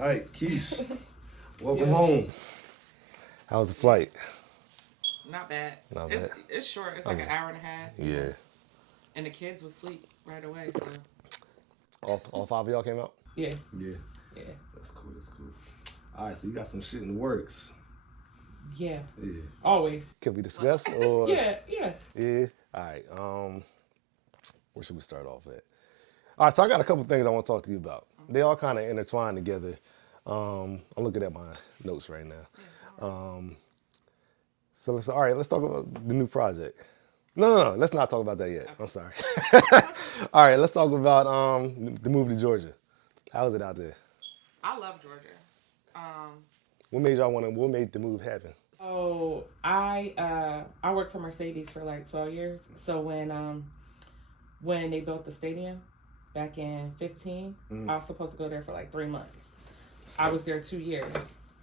All right, Keish, welcome home. How was the flight? Not bad. Not It's bad. it's short. It's like an Okay. hour and a half, Yeah. and the kids will sleep right away. So All five of y'all came out? yeah, Yeah. yeah, That's cool. That's cool. All right, so you got some shit in the works. yeah. Yeah. Always. Can we discuss or? Yeah, yeah. Yeah. All right. Where should we start off at? All right, so I got a couple things I want to talk to you about. They all kind of intertwine together. I'm looking at my notes right Yeah, now. So all right, let's talk about the new project. No, let's not talk about that yet. I'm okay. sorry. It's okay. All right, let's talk about the move to Georgia. How is it out there? I love Georgia. Um, What made y'all want to? What made the move happen? so I worked for Mercedes for like 12 years. So when they built the stadium back in 15, I was supposed to go there for like 3 months. I was there 2 years.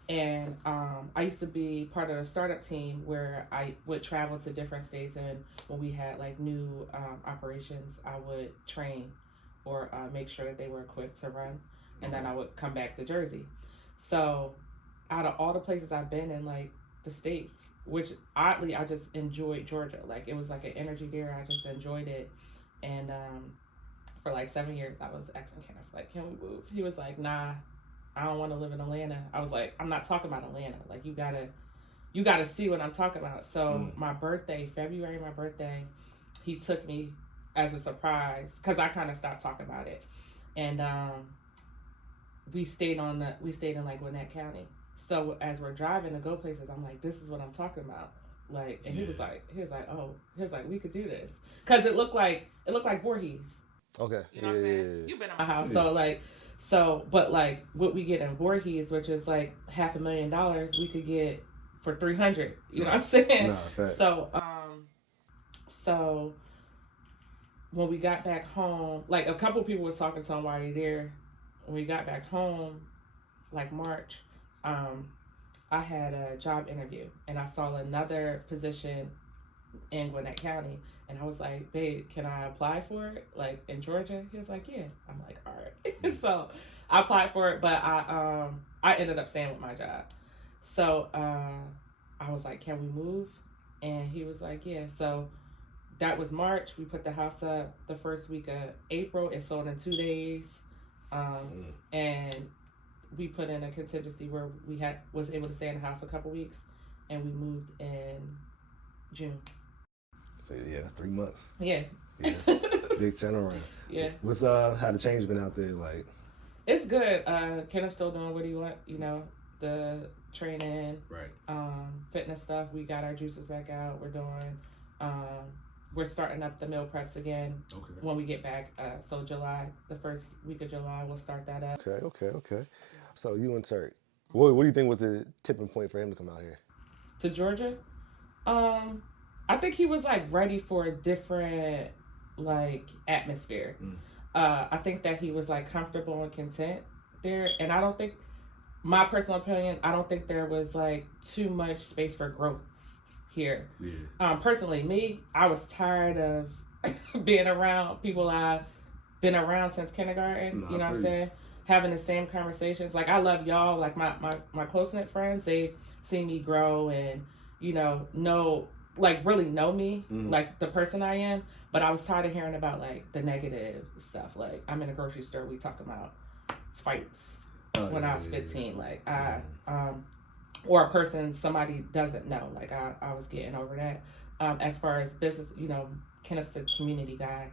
And I used to be part of the startup team where I would travel to different states. And when we had like new operations, I would train or make sure that they were equipped to run. And then I would come back to Jersey. So out of all the places I've been in, like the states, which oddly I just enjoyed Georgia. Like it was like an energy there. I just enjoyed it. And for like 7 years, I was asking Ken, I was like, can we move? He was like, nah, I don't want to live in Atlanta. I was like, I'm not talking about Atlanta. Like you gotta see what I'm talking about. So my birthday, February, my birthday, he took me as a surprise because I kind of stopped talking about it, and we stayed in like Gwinnett County. So as we're driving to go places, I'm like, this is what I'm talking about. Like, and he was like, we could do this because it looked like Voorhees. Okay. You know what I'm saying? You've been in my house, Yeah. so like, but like what we get in Voorhees, which is like $500,000, we could get for 300. You know what I'm saying? Nah, facts. So when we got back home, like a couple people was talking to him while he there. When we got back home, like March, I had a job interview and I saw another position in Gwinnett County, and I was like, babe, can I apply for it like in Georgia? He was like, yeah. I'm like, all right. So I applied for it, but I ended up staying with my job. So I was like, can we move? And he was like, yeah. So that was March. We put the house up the first week of April. It sold in 2 days. And we put in a contingency where was able to stay in the house a couple weeks, and we moved in June. So yeah, 3 months. Yeah. Yeah, big turnaround. Yeah. What's how the change been out there like? It's good. Kenneth's still doing what he want, the training, Right. fitness stuff. We got our juices back out. We're starting up the meal preps again when we get back. So the first week of July, we'll start that up. Okay. So you and Turk, what do you think was the tipping point for him to come out here? To Georgia, I think he was like ready for a different like atmosphere. I think that he was like comfortable and content there, and I don't think, my personal opinion, I don't think there was like too much space for growth here. Yeah. Personally, me, I was tired of being around people I've been around since kindergarten. No, You know what I'm saying? Having the same conversations. Like I love y'all. Like my close knit friends, they see me grow and know like really know me, like the person I am. But I was tired of hearing about like the negative stuff. Like I'm in a grocery store, we talk about fights when I was 15. Like or a person somebody doesn't know. Like I was getting over that. As far as business, Kenneth's the community guy.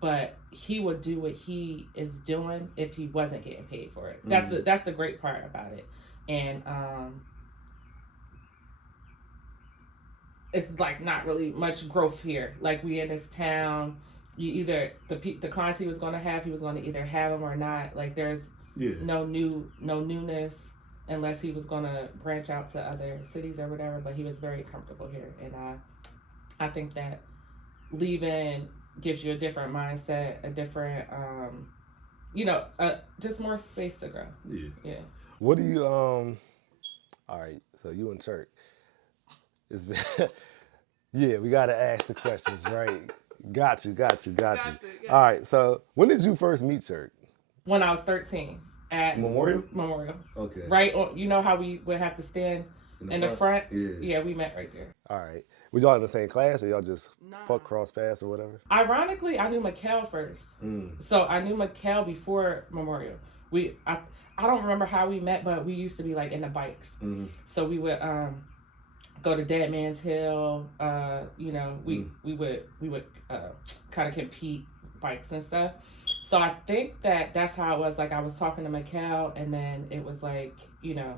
But he would do what he is doing if he wasn't getting paid for it. That's the great part about it. And it's like not really much growth here. Like we in this town, you either the clients he was going to either have them or not. Like there's no newness unless he was going to branch out to other cities or whatever. But he was very comfortable here, and I think that leaving gives you a different mindset, a different just more space to grow. Yeah. What do you all right, so you and Turk, it's been yeah, we gotta ask the questions, right? Got you. Yeah. All right, so when did you first meet Turk? When I was 13. at Memorial. Memorial. Okay. Right on. You know how we would have to stand in the front? Yeah. Yeah, we met right there. All right. Was y'all in the same class, or y'all just Nah. cross paths or whatever? Ironically, I knew Mikkel first. So I knew Mikkel before Memorial. I don't remember how we met, but we used to be like in the bikes. So we would go to Dead Man's Hill. You know, we would kind of compete bikes and stuff. So I think that's how it was. Like I was talking to Mikkel, and then it was like, you know,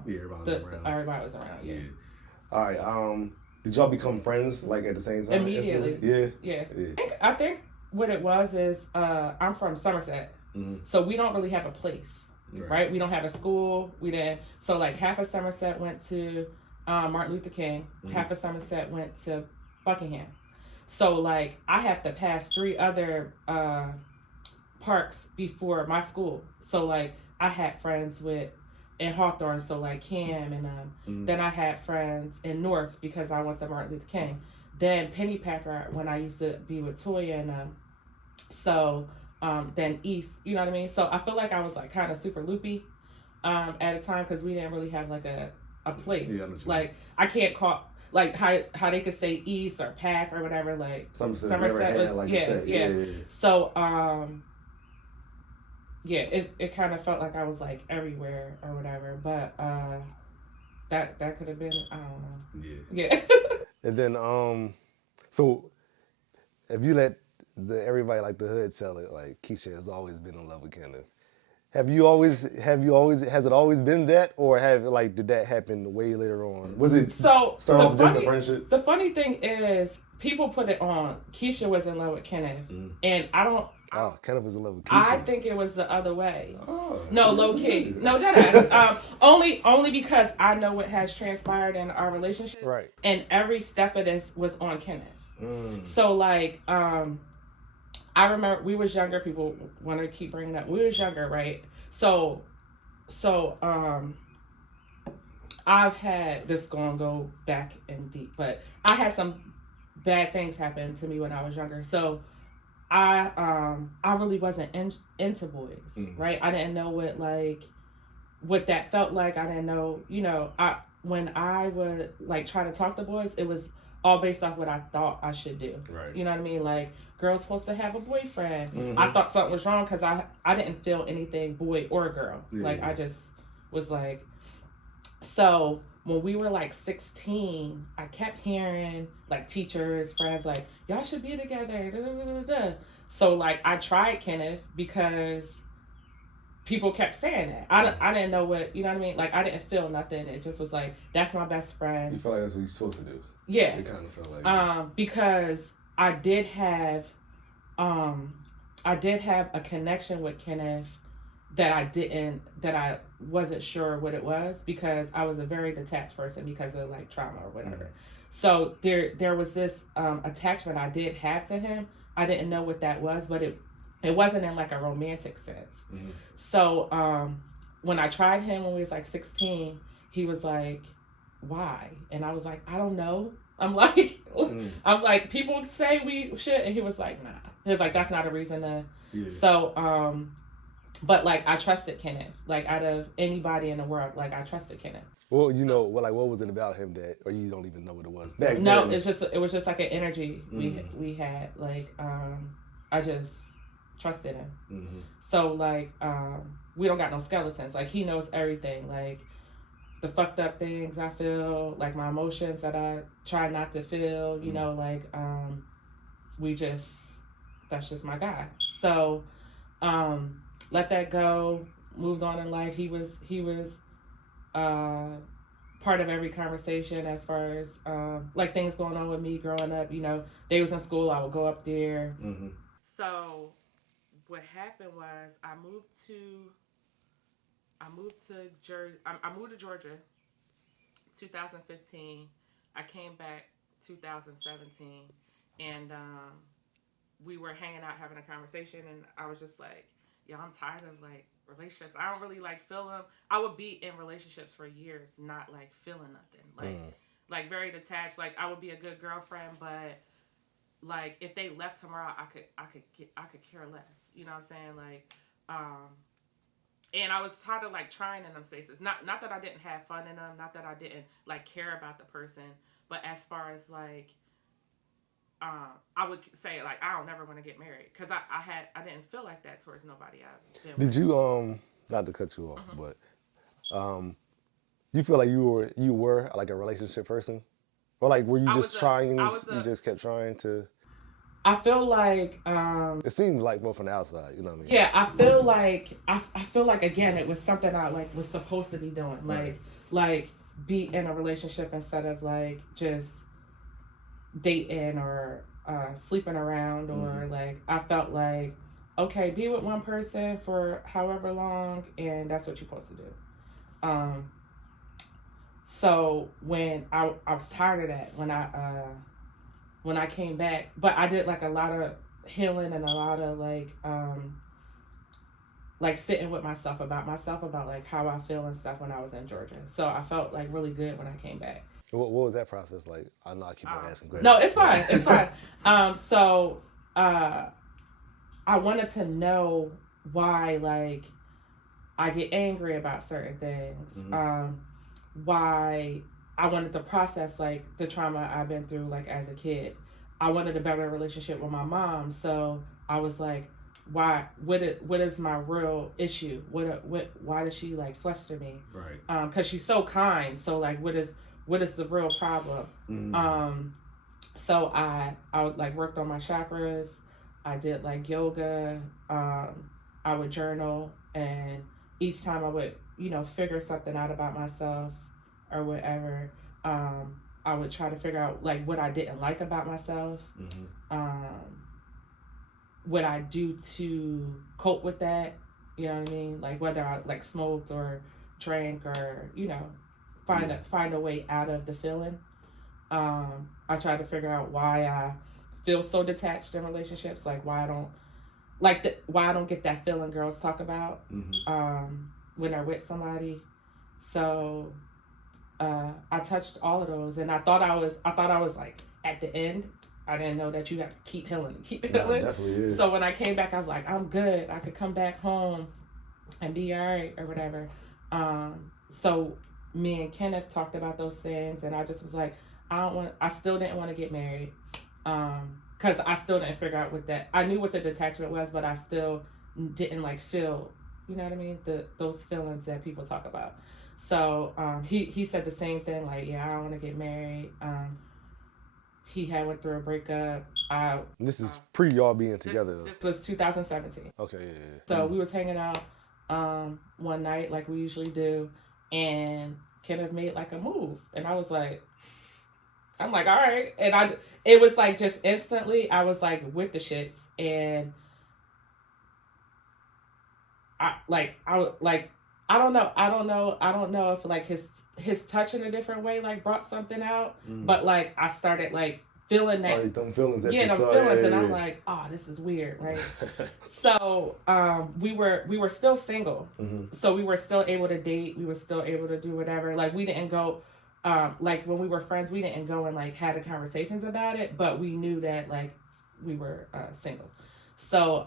everybody was around. Yeah. All right. Did y'all become friends like at the same time? Immediately. Yeah. I think what it was is I'm from Somerset, so we don't really have a place, right? We don't have a school. We didn't. So like half of Somerset went to Martin Luther King. Half of Somerset went to Buckingham. So like I have to pass 3 other parks before my school. So like I had friends in Hawthorne, so like Cam and then I had friends in North because I went to Martin Luther King. Then Pennypacker when I used to be with Toya and then East, you know what I mean? So I feel like I was like kind of super loopy at a time because we didn't really have like a place. Yeah, like I can't call like how they could say East or Pack or whatever. Like Somerset was like yeah. So yeah, it kind of felt like I was like everywhere or whatever, but that could have been, I don't know. Yeah. And then so if you let everybody like the hood tell it, like Keisha has always been in love with Kenneth. Has it always been that, or did that happen way later on? Was it so start off just a friendship? The funny thing is people put it on Keisha was in love with Kenneth, and I don't. Oh, Kenneth was in love with Keisha. I think it was the other way. Oh, no, low key. No, that only because I know what has transpired in our relationship. Right. And every step of this was on Kenneth. So like, I remember we was younger. People want to keep bringing up. We was younger, right? So, I've had this going go back and deep, but I had some bad things happen to me when I was younger. So. I really wasn't into boys, right? I didn't know what that felt like. I didn't know, when I would like try to talk to boys, it was all based off what I thought I should do. Right. You know what I mean? Like girls supposed to have a boyfriend. I thought something was wrong because I didn't feel anything boy or girl. Yeah. Like I just was like, so when we were like 16, I kept hearing like teachers, friends, like, y'all should be together. Da, da, da, da. So like I tried Kenneth because people kept saying that. I didn't know what, you know what I mean? Like I didn't feel nothing. It just was like, that's my best friend. You felt like that's what you're supposed to do. Yeah. It kind of felt like because I did have a connection with Kenneth that I wasn't sure what it was because I was a very detached person because of like trauma or whatever. So there was this attachment I did have to him. I didn't know what that was, but it wasn't in like a romantic sense. So when I tried him when we was like 16, he was like, why? And I was like, I don't know. I'm like, people say we should, and he was like, nah. He was like, that's not a reason to. Yeah. So but like I trusted Kenneth. Like out of anybody in the world, like I trusted Kenneth. Well, what was it about him that, or you don't even know what it was? No, it was just like an energy we had. Like I just trusted him. So like we don't got no skeletons. Like he knows everything. Like the fucked up things I feel, like my emotions that I try not to feel. You know, like that's just my guy. So let that go, moved on in life. He was part of every conversation as far as like things going on with me growing up. You know, they was in school, I would go up there. So what happened was I moved to Georgia 2015. I came back 2017 and we were hanging out having a conversation and I was just like, yeah, I'm tired of like relationships. I don't really like feel them. I would be in relationships for years, not like feeling nothing. Like very detached. Like I would be a good girlfriend, but like if they left tomorrow, I could care less. You know what I'm saying? Like, And I was tired of like trying in them spaces. Not that I didn't have fun in them, not that I didn't like care about the person, but as far as like I would say like I don't never want to get married because I didn't feel like that towards nobody I've been Did with. you not to cut you off, Hmm. but um you feel like you were like a relationship person? Or like were you I just was a I trying was you a just kept trying to I feel like it seems like more from the outside, you know what I mean? yeah, I feel like again it was something I like was supposed to be doing. Right. Like be in a relationship instead of like just dating or sleeping around Mm-hmm. or like I felt like okay, be with one person for however long and that's what you're supposed to do. Um so when I was tired of that when I came back, but I did like a lot of healing and a lot of like sitting with myself about like how I feel and stuff when I was in Georgia. So I felt like really good when I came back. What was that process like? I know I keep on asking. Go ahead. No, it's Go fine. It's ahead. fine. So uh, I wanted to know why like I get angry about certain things. Mm-hmm. Why I wanted to process like the trauma I've been through like as a kid. I wanted a better relationship with my mom, so I was like, why? What is my real issue? Why does she like fluster me? Right. Because she's so kind. So like, what is the real problem? Mm-hmm. So I would like worked on my chakras. I did like yoga. I would journal, and each time I would figure something out about myself or whatever. I would try to figure out like what I didn't like about myself. Mm-hmm. What I do to cope with that. You know what I mean? Like whether I like smoked or drank or find a way out of the feeling. I try to figure out why I feel so detached in relationships, like why I don't get that feeling girls talk about Mm-hmm. when they're with somebody. So I touched all of those, and I thought I was like at the end. I didn't know that you have to keep healing, keep No, it healing. definitely is. So when I came back, I was like, I'm good. I could come back home and be all right or whatever. So me and Kenneth talked about those things, and I just was like, I still didn't want to get married, because I still didn't figure out what that. I knew what the detachment was, but I still didn't like feel, you know what I mean, those feelings that people talk about. So he said the same thing, like, yeah, I don't want to get married. He had went through a breakup. This is pre y'all being This together. this was 2017. Okay, yeah, yeah. So we was hanging out one night like we usually do, and Kenneth made like a move, and I was like, I'm like, all right, and it was like just instantly, I was like with the shits, and I don't know, I don't know if like his touch in a different way like brought something out, but like I started like feeling that. Like them feelings that Yeah, you them thought, feelings, yeah, and I'm yeah. like, oh, this is weird, right? So we were still single, Mm-hmm. so we were still able to date. We were still able to do whatever. Like we didn't go, like when we were friends, we didn't go and like had the conversations about it, but we knew that like we were single. So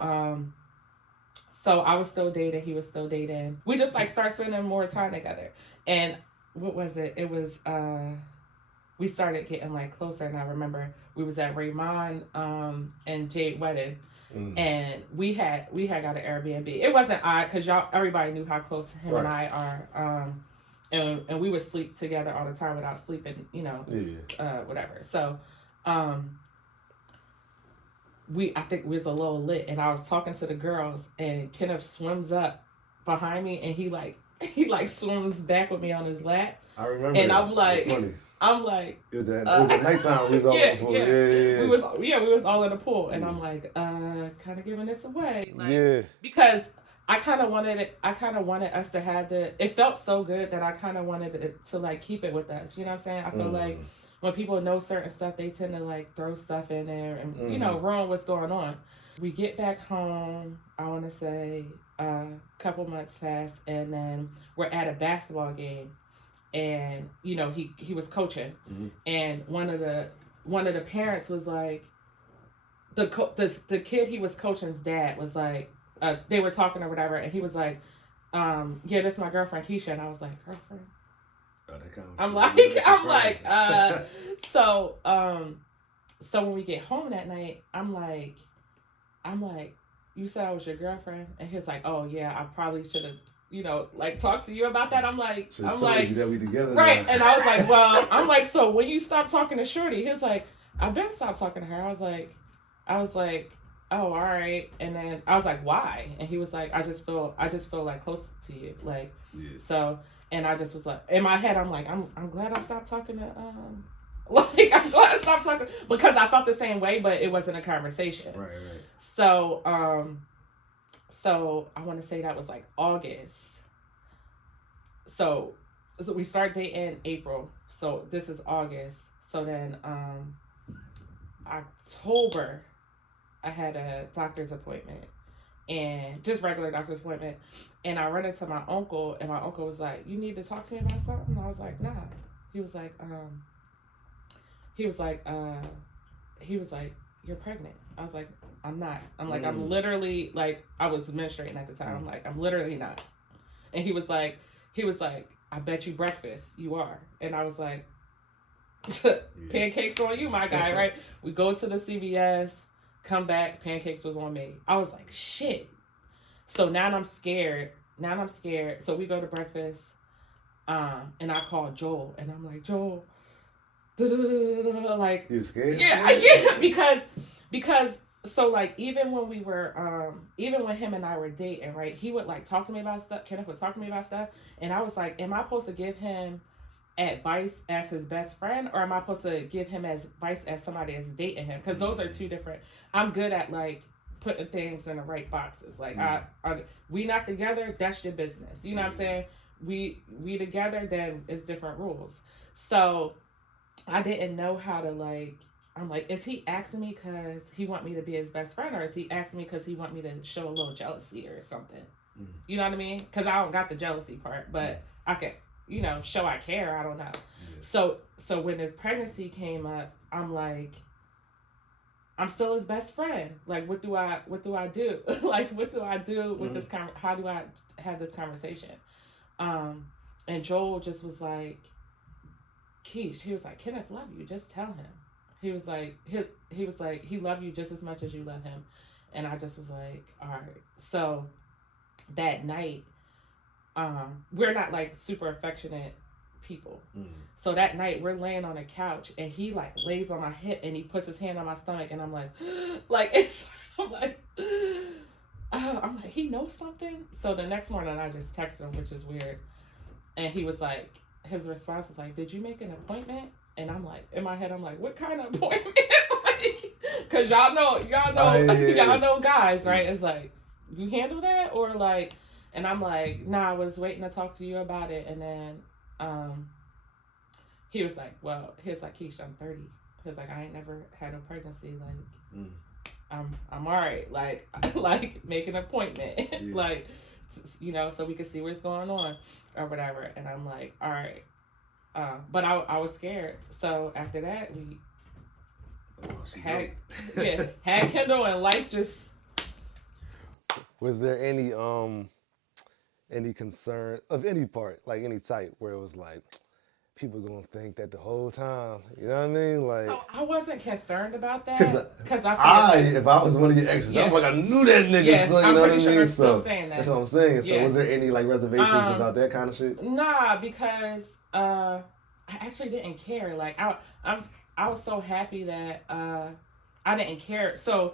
I was still dating. He was still dating. We just like started spending more time together. And what was it? It was we started getting like closer, and I remember we was at Raymond and Jade wedding, and we had got an Airbnb. It wasn't odd because everybody knew how close him and I are, and we would sleep together all the time without sleeping, whatever. So I think we was a little lit, and I was talking to the girls, and Kenneth swims up behind me, and he like swims back with me on his lap. I remember. And that. I'm like, funny. I'm like, it was at nighttime. We was all in the pool. Yeah. We was all in the pool, and I'm like, kind of giving this away, like, Yeah. because I kind of wanted it. I kind of wanted us to have it felt so good that I kind of wanted it to like keep it with us. You know what I'm saying? I feel like when people know certain stuff, they tend to like throw stuff in there and ruin what's going on. We get back home. I want to say a couple months pass, and then we're at a basketball game. And he was coaching, and one of the parents was like, the kid he was coaching's dad was like, they were talking or whatever, and he was like, yeah, this is my girlfriend Keisha, and I was like, girlfriend. Oh, that kind of I'm shit. like, I'm like, so so when we get home that night, I'm like, you said I was your girlfriend, and he was like, oh yeah, I probably should have, like talked to you about that. I'm like, that we together right, now. and I was like, well, I'm like, so when you stopped talking to Shorty, he was like, I've been stopped talking to her. I was like, oh, all right, and then I was like, why? And he was like, I just feel like close to you, like, yeah. So, and I just was like, in my head, I'm like, I'm glad I stopped talking to like, I'm glad I stopped talking because I felt the same way, but it wasn't a conversation. Right. So, so I want to say that was like August. So we start dating April. So this is August. So then, October, I had a doctor's appointment, and just regular doctor's appointment. And I run into my uncle, and my uncle was like, you need to talk to me about something? I was like, nah. He was like, you're pregnant. I was like, I'm not. I'm like, I'm literally, like, I was menstruating at the time. I'm like, I'm literally not. And he was like, I bet you breakfast you are. And I was like, pancakes on you, my guy, right? We go to the CVS, come back, pancakes was on me. I was like, shit. So now I'm scared. So we go to breakfast, and I call Joel, and I'm like, Joel, like, you scared? Yeah, because so like even when we were even when him and I were dating, right, he would like talk to me about stuff. Kenneth would talk to me about stuff, and I was like, am I supposed to give him advice as his best friend, or am I supposed to give him advice as somebody that's dating him? Because those are two different. I'm good at like putting things in the right boxes. Like we not together, that's your business. You know what I'm saying? We together, then it's different rules. So I didn't know how to like. I'm like, is he asking me because he want me to be his best friend, or is he asking me because he want me to show a little jealousy or something? You know what I mean? Because I don't got the jealousy part, but I can, show I care. I don't know. Yeah. So when the pregnancy came up, I'm like, I'm still his best friend. Like, what do I do? Like, what do I do with this? How do I have this conversation? And Joel just was like, Keish, he was like, Kenneth love you. Just tell him. He was like, he love you just as much as you love him. And I just was like, all right. So that night, we're not like super affectionate people. So that night we're laying on a couch, and he like lays on my hip, and he puts his hand on my stomach, and I'm like, I'm like, he knows something. So the next morning I just texted him, which is weird. And he was like, his response was like, did you make an appointment? And I'm like, in my head, I'm like, what kind of appointment? Like, cause y'all know, y'all know guys, right? It's like, you handle that, or like, and I'm like, nah, I was waiting to talk to you about it. And then, he was like, Keisha, I'm 30. He was like, I ain't never had a pregnancy. Like, I'm all right. Like make an appointment, like, so we could see what's going on or whatever. And I'm like, all right. But I was scared. So after that, we had Kendall, and life just. Was there any concern of any part, like any type, where it was like, people gonna think that the whole time, you know what I mean? Like, so I wasn't concerned about that because if I was one of your exes, I'm like, I knew that nigga. Yeah, so, you I'm know pretty what sure I mean? I'm still saying that. That's what I'm saying. So was there any like reservations about that kind of shit? Nah, because I actually didn't care. Like I was so happy that I didn't care. So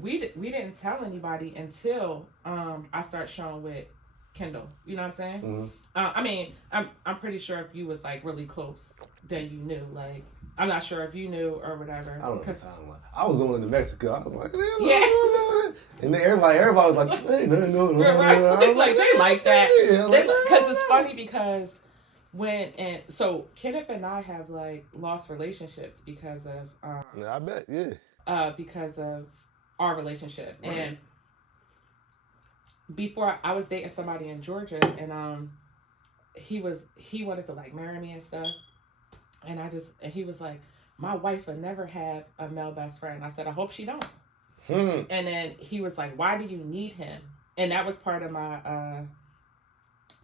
we didn't tell anybody until I started showing with Kendall. You know what I'm saying? Mm-hmm. I mean, I'm pretty sure if you was like really close, then you knew. Like, I'm not sure if you knew or whatever. I don't know. I was on in New Mexico. I was like, and then everybody was like, hey, no. Right. Like they like that. Because it's funny because so Kenneth and I have like lost relationships because of I bet, because of our relationship. Right. And before, I was dating somebody in Georgia, and he wanted to like marry me and stuff, and he was like, my wife would never have a male best friend. I said, I hope she don't. And then he was like, why do you need him? And that was part of my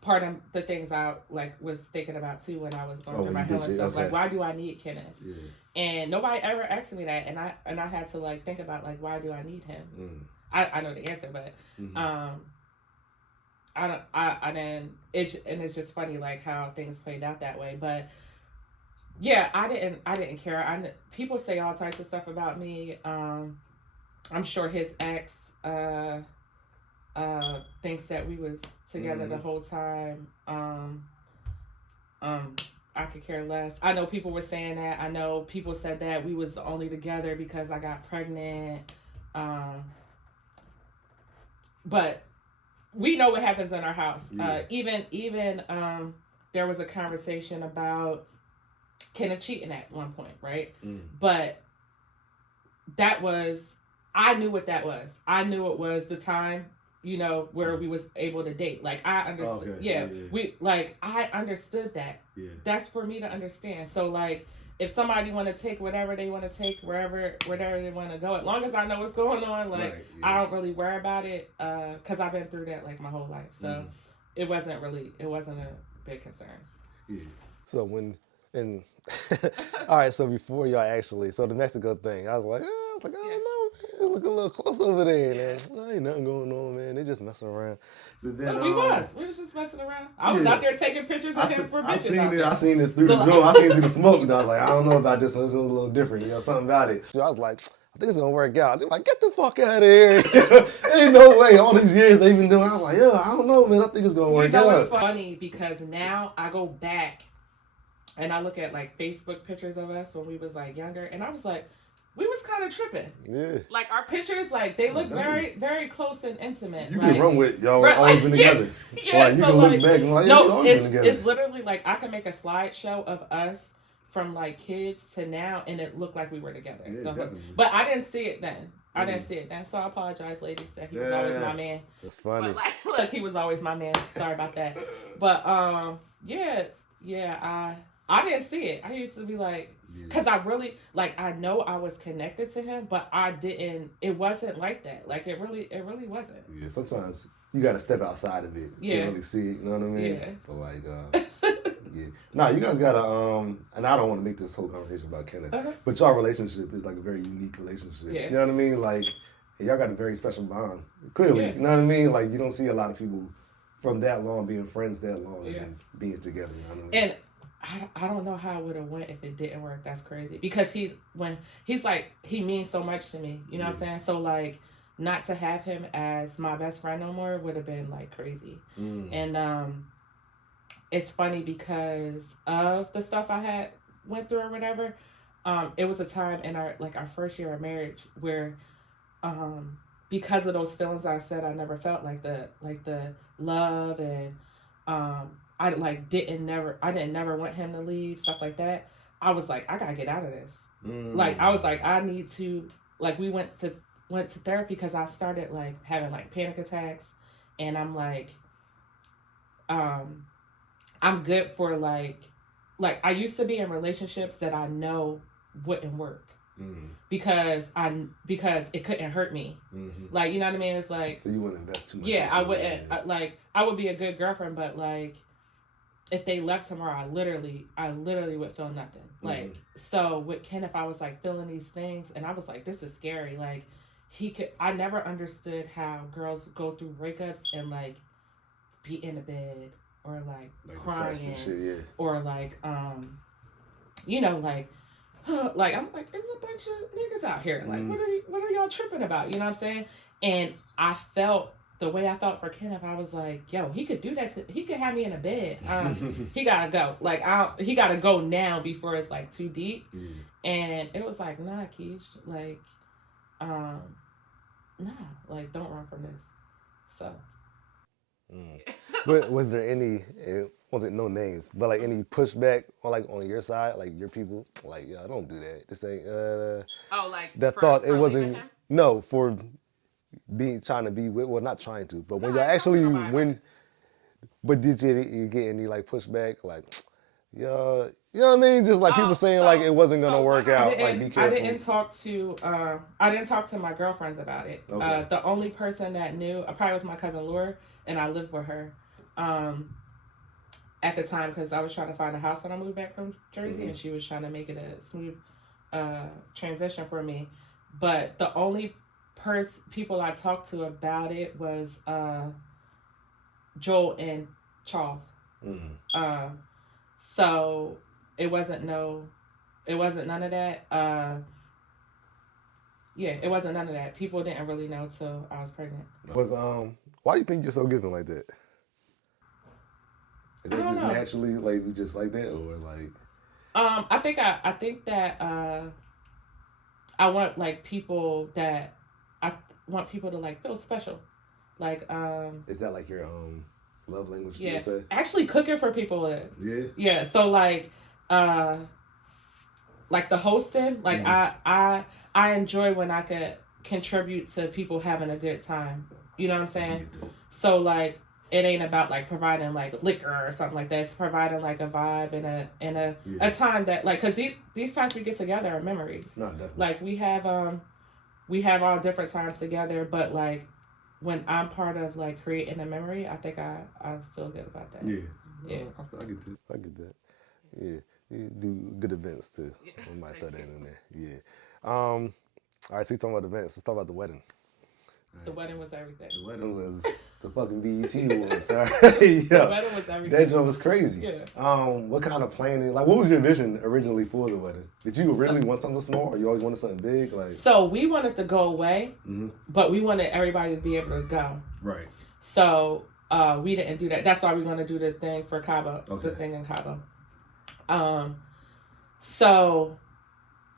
part of the things I like was thinking about too when I was going through my healing stuff. Okay. Like, why do I need Kenneth? Yeah. And nobody ever asked me that, and I had to like think about like, why do I need him? I know the answer, but I then it's just funny like how things played out that way. But yeah, I didn't care. People say all types of stuff about me. I'm sure his ex thinks that we was together the whole time. I could care less. I know people were saying that. I know people said that we was only together because I got pregnant. But we know what happens in our house. Yeah. Even there was a conversation about Kenneth cheating at one point, right? But that was, I knew what that was. I knew it was the time, you know, where we was able to date. Like I understood. Okay. Yeah. We like I understood that. Yeah. That's for me to understand. So like if somebody want to take whatever they want to take wherever they want to go, as long as I know what's going on, like I don't really worry about it because I've been through that like my whole life. So it wasn't a big concern. Yeah. So all right, so before y'all actually, so the Mexico thing, I was like, I don't know, man, look a little close over there, man. Ain't nothing going on, man. They just messing around. So then, we was just messing around. I was out there taking pictures of him for bitches. I seen it through the door. I seen it through the smoke, and I was like, I don't know about this one. This one's a little different, you know, something about it. So I was like, I think it's gonna work out. They're like, get the fuck out of here. Ain't no way. All these years they've been doing. I was like, I don't know, man. I think it's gonna work out. It's funny because now I go back and I look at like Facebook pictures of us when we was like younger, and I was like, we was kind of tripping. Yeah. Like our pictures, like they look very, very close and intimate. You can run with y'all always been together. Yeah. Like, you can look back and like, no, it's literally like I can make a slideshow of us from like kids to now, and it looked like we were together. Yeah, but I didn't see it then. So I apologize, ladies, that he was always my man. That's funny. But, like, look, he was always my man. Sorry about that. But I didn't see it. I used to be like, because I really, like, I know I was connected to him, but I didn't, it wasn't like that. Like, it really wasn't. Yeah, sometimes you got to step outside of it to really see it, you know what I mean? Yeah. But, like, yeah. Nah, you guys got to, and I don't want to make this whole conversation about Kenneth, but y'all relationship is, like, a very unique relationship. Yeah. You know what I mean? Like, y'all got a very special bond, clearly. You know what I mean? Like, you don't see a lot of people from that long being friends that long and then being together, you know what I mean? And I don't know how it would have went if it didn't work. That's crazy. Because he's like, he means so much to me. You know what I'm saying? So like, not to have him as my best friend no more would have been like crazy. And it's funny because of the stuff I had went through or whatever. It was a time in our first year of marriage where because of those feelings I said I never felt, like the love and I didn't never want him to leave, stuff like that. I was like, I gotta get out of this. Like I was like, I need to, like, we went to therapy because I started like having like panic attacks, and I'm like, I'm good for like I used to be in relationships that I know wouldn't work. Because it couldn't hurt me. Like, you know what I mean? It's like, so you wouldn't invest too much. Yeah, I wouldn't. I would be a good girlfriend, but like, if they left tomorrow, I literally would feel nothing. Like, so with Kenneth, I was like feeling these things, and I was like, this is scary. Like, I never understood how girls go through breakups and like be in the bed or like crying shit, or like you know, like like I'm like, there's a bunch of niggas out here. Like, what are y'all tripping about? You know what I'm saying? And I felt the way I felt for Kenneth. I was like, yo, he could do that. He could have me in a bed. He gotta go. Like, he gotta go now before it's like too deep. And it was like, nah, Keish. Like, nah. Like, don't run from this. So. But was there any? It wasn't no names, but like any pushback on your side, like your people, like, yeah, don't do that. This ain't. Like that thought it wasn't. No, for trying to be with, well, not trying to, but when y'all actually but did you get any like pushback, like, yeah, you know what I mean? Just like people saying like it wasn't gonna work out. Like, be careful. I didn't talk to my girlfriends about it. Okay. The only person that knew probably was my cousin Laura, and I lived with her. at the time because I was trying to find a house when I moved back from Jersey, and she was trying to make it a smooth transition for me. But the only people I talked to about it was Joel and Charles. So it wasn't none of that. It wasn't none of that. People didn't really know till I was pregnant. Why do you think you're so giving like that? Is it just naturally like you just like that, or like? I think that I want like people that I want people to like feel special, like Is that like your love language? Yeah, you say? Actually, cooking for people is. Yeah. Yeah. So like the hosting, like I enjoy when I could contribute to people having a good time. You know what I'm saying? So like it ain't about like providing like liquor or something like that. It's providing like a vibe and a time that like, cause these times we get together are memories. No, definitely. Like we have all different times together, but like when I'm part of like creating a memory, I think I feel good about that. Yeah. Yeah. I get that. I get that. Yeah. You do good events too. I might throw that in there. Yeah. All right, so you talking about events. Let's talk about the wedding. The wedding was everything. The wedding was the fucking BET Awards. Sorry. The wedding was everything. That joke was crazy. Yeah. What kind of planning? Like, what was your vision originally for the wedding? Did you originally want something small, or you always wanted something big? Like, so we wanted to go away, but we wanted everybody to be able to go. Right. So we didn't do that. That's why we want to do the thing for Cabo. Okay. The thing in Cabo. So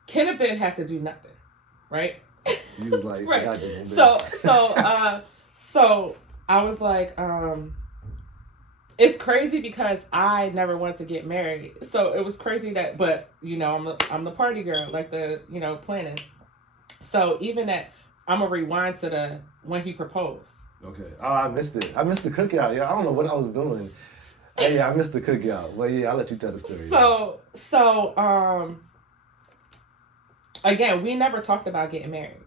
Kenneth didn't have to do nothing, right? You was like, right. I got this one. So I was like, it's crazy because I never wanted to get married. So it was crazy that, but you know, I'm the party girl, like the, you know, planning. So even that, I'm gonna rewind to when he proposed. Okay. Oh, I missed it. I missed the cookout. Yeah, I don't know what I was doing. Yeah, I missed the cookout. Well, yeah, I'll let you tell the story. So again, we never talked about getting married.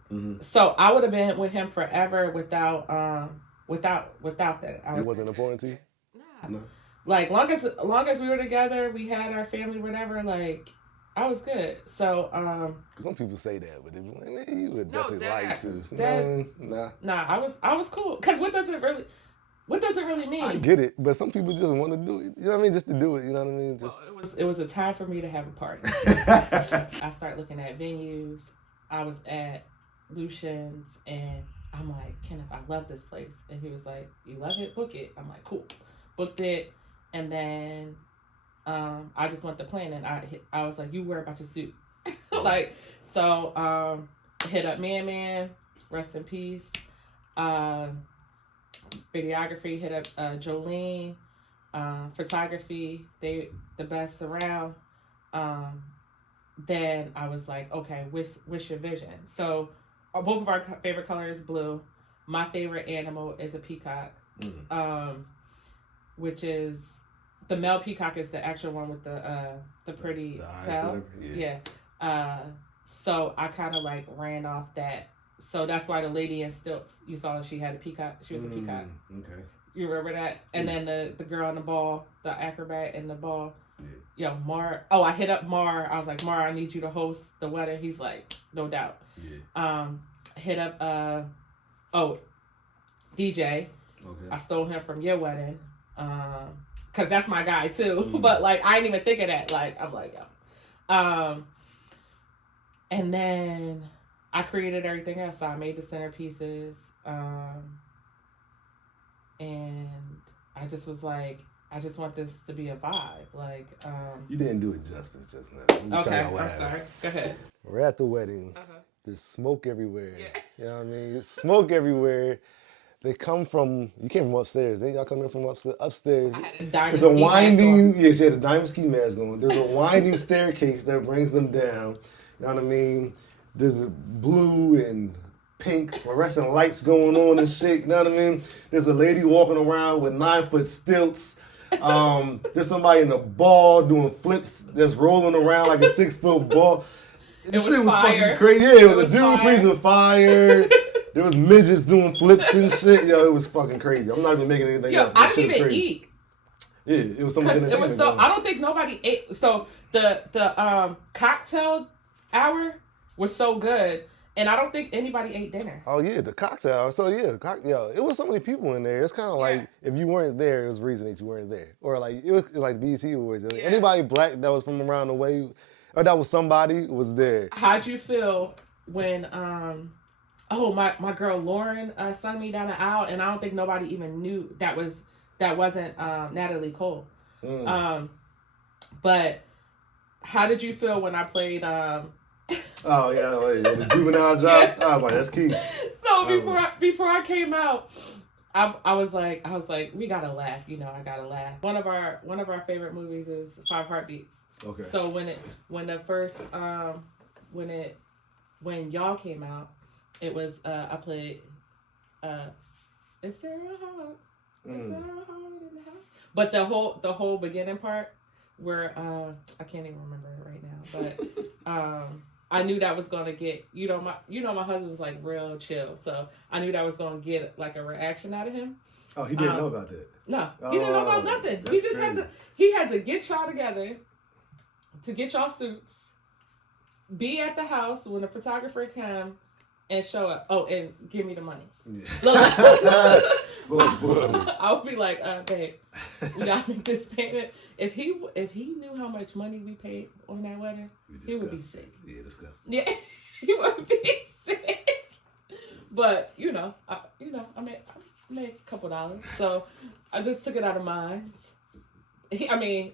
So I would have been with him forever without that. It wasn't important to you? Nah. No. Like long as we were together, we had our family, whatever. Like I was good. So because some people say that, but they be like, man, you would definitely like to. Nah, I was cool. Because what does it really mean? I get it, but some people just want to do it. You know what I mean? Just to do it. You know what I mean? Just. Well, it was a time for me to have a party. I started looking at venues. I was at Lucian's, and I'm like, Kenneth, I love this place. And he was like, you love it? Book it. I'm like, cool. Booked it, and then I just went to planning. I was like, you worry about your suit. Like, so hit up Man, rest in peace. Videography, hit up Jolene. Photography, they the best around. Then I was like, okay, what's your vision? So both of our favorite color is blue. My favorite animal is a peacock, which is the male peacock is the actual one with the pretty tail. Yeah. So I kind of like ran off that. So that's why the lady in stilts, you saw she had a peacock. She was a peacock. Okay. You remember that? And then the girl on the ball, the acrobat and the ball. Yeah. Yo, Mar. Oh, I hit up Mar. I was like, Mar, I need you to host the wedding. He's like, no doubt. Yeah. Hit up DJ. Okay. I stole him from your wedding. Cause that's my guy too. But like I didn't even think of that. Like I'm like, yo. And then I created everything else. So I made the centerpieces. And I just was like, I just want this to be a vibe. Like, you didn't do it justice just now. Okay, I'm sorry. Go ahead. We're at the wedding. There's smoke everywhere. Yeah. You know what I mean? There's smoke everywhere. They come from, you came from upstairs. Then y'all coming from upstairs. There's a winding, yeah, she had a diamond ski mask on. There's a winding staircase that brings them down. You know what I mean? There's a blue and pink fluorescent lights going on and shit. You know what I mean? There's a lady walking around with 9-foot stilts. There's somebody in a ball doing flips that's rolling around like a 6-foot ball. This shit was fucking crazy. Yeah, it was a dude breathing fire. There was midgets doing flips and shit. Yo, it was fucking crazy. I'm not even making anything up. I didn't even eat. Yeah, it was so much Because it was entertainment so. going I on. don't think nobody ate. So the cocktail hour was so good, and I don't think anybody ate dinner. Oh yeah, the cocktail. So yeah, cocktail. It was so many people in there. It's kind of Yeah. like if you weren't there, it was a reason that you weren't there, or like it was like BT Awards. Yeah. Anybody black that was from around the way, or that was somebody was there. How'd you feel when oh my girl Lauren sung me down the aisle, and I don't think nobody even knew that wasn't Natalie Cole. But how did you feel when I played Oh yeah, the juvenile job. I was like, that's Keish. So before I came out, I was like we gotta laugh, I gotta laugh. One of our favorite movies is Five Heartbeats. Okay. So when y'all came out, it was I played Is there a heart? Is there a heart in the house? But the whole beginning part where I can't even remember it right now, but I knew that was gonna get my husband was like real chill, so I knew that was gonna get like a reaction out of him. Oh, he didn't know about that. No, he didn't know about nothing. He just had to get y'all together, to get y'all suits, be at the house when the photographer come and show up. Oh, and give me the money. Yeah. I would be like, babe, we gotta make this payment. If he knew how much money we paid on that wedding, he would be sick. Yeah, disgusting. Yeah, he would be sick. But I made a couple dollars, so I just took it out of mine. We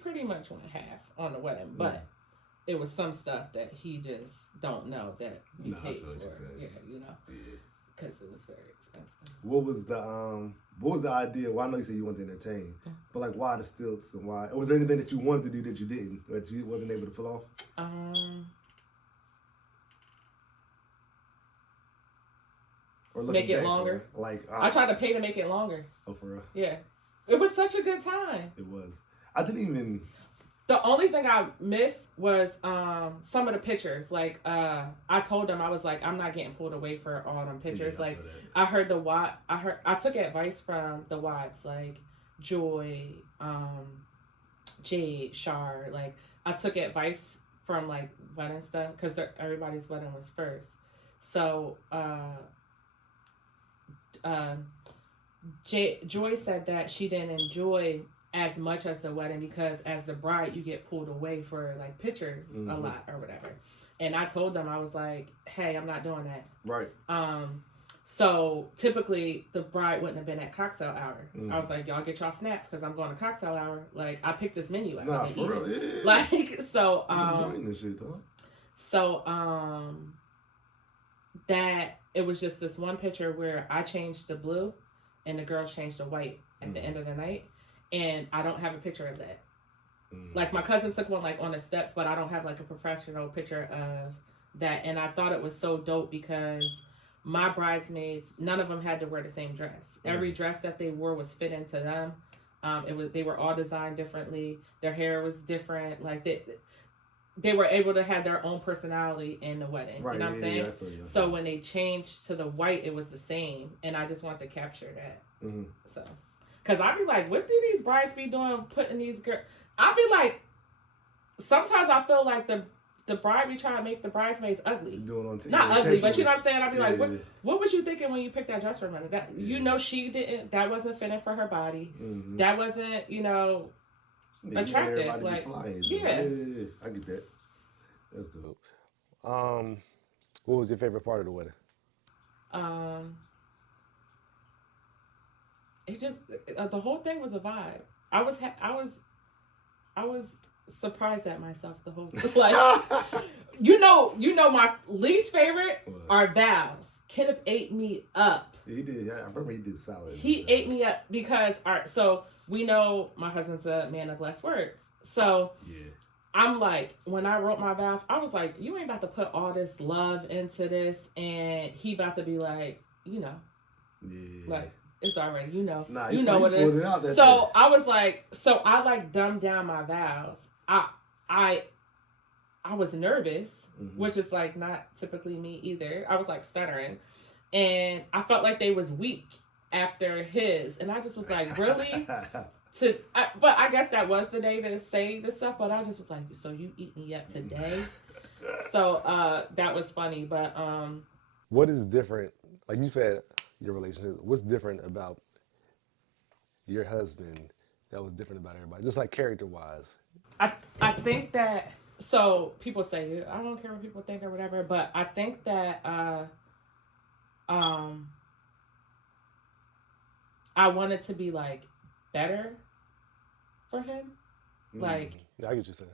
pretty much went half on the wedding, but it was some stuff that he just don't know that we paid for. Yeah, because it was very expensive. What was the idea? Well, I know you said you wanted to entertain, but like why the stilts and why? Was there anything that you wanted to do that you didn't, that you wasn't able to pull off? Or make it longer. I tried to pay to make it longer. Oh, for real? Yeah, it was such a good time. It was. I didn't even. The only thing I missed was some of the pictures. Like I told them, I was like, I'm not getting pulled away for all them pictures. Yeah, like I took advice from the wives, like Joy, Jade, Shar. Like I took advice from like wedding stuff because everybody's wedding was first. So Joy said that she didn't enjoy as much as the wedding because as the bride you get pulled away for like pictures a lot or whatever. And I told them, I was like, hey, I'm not doing that. Right. So typically the bride wouldn't have been at cocktail hour. I was like, y'all get y'all snacks because I'm going to cocktail hour. Like I picked this menu out. Nah, for real, yeah. Like so enjoying this shit, though. So that it was just this one picture where I changed the blue and the girls changed the white at the end of the night. And I don't have a picture of that. Like my cousin took one like on the steps, but I don't have like a professional picture of that. And I thought it was so dope because my bridesmaids, none of them had to wear the same dress. Every dress that they wore was fit into them. They were all designed differently. Their hair was different. Like they were able to have their own personality in the wedding. Right, you know what I'm saying? Yeah, so when they changed to the white, it was the same. And I just wanted to capture that. So. Because I'd be like, what do these brides be doing putting these girls? I'd be like, sometimes I feel like the bride be trying to make the bridesmaids ugly. Doing on not ugly, but you know what I'm saying? I'd be like, what was you thinking when you picked that dress for money? That she didn't, that wasn't fitting for her body. That wasn't, attractive. Like, yeah. I get that. That's dope. What was your favorite part of the wedding? It just the whole thing was a vibe. I was surprised at myself the whole like my least favorite are vows. Kenneth ate me up. Yeah, he did. Yeah, I remember he did solid. He ate me up because so we know my husband's a man of less words. So I'm like, when I wrote my vows, I was like, you ain't about to put all this love into this, and he about to be like, like. It's already, Nah, you know what it is. So I was like, I dumbed down my vows. I was nervous, which is like not typically me either. I was like stuttering, and I felt like they was weak after his, and I just was like, really? but I guess that was the day to say this stuff. But I just was like, so you eat me up today? So that was funny. But What is different? Like you said, your relationship. What's different about your husband that was different about everybody? Just like character wise. I think that, so people say I don't care what people think or whatever, but I think that um I wanted to be like better for him. Like Yeah, I get you saying.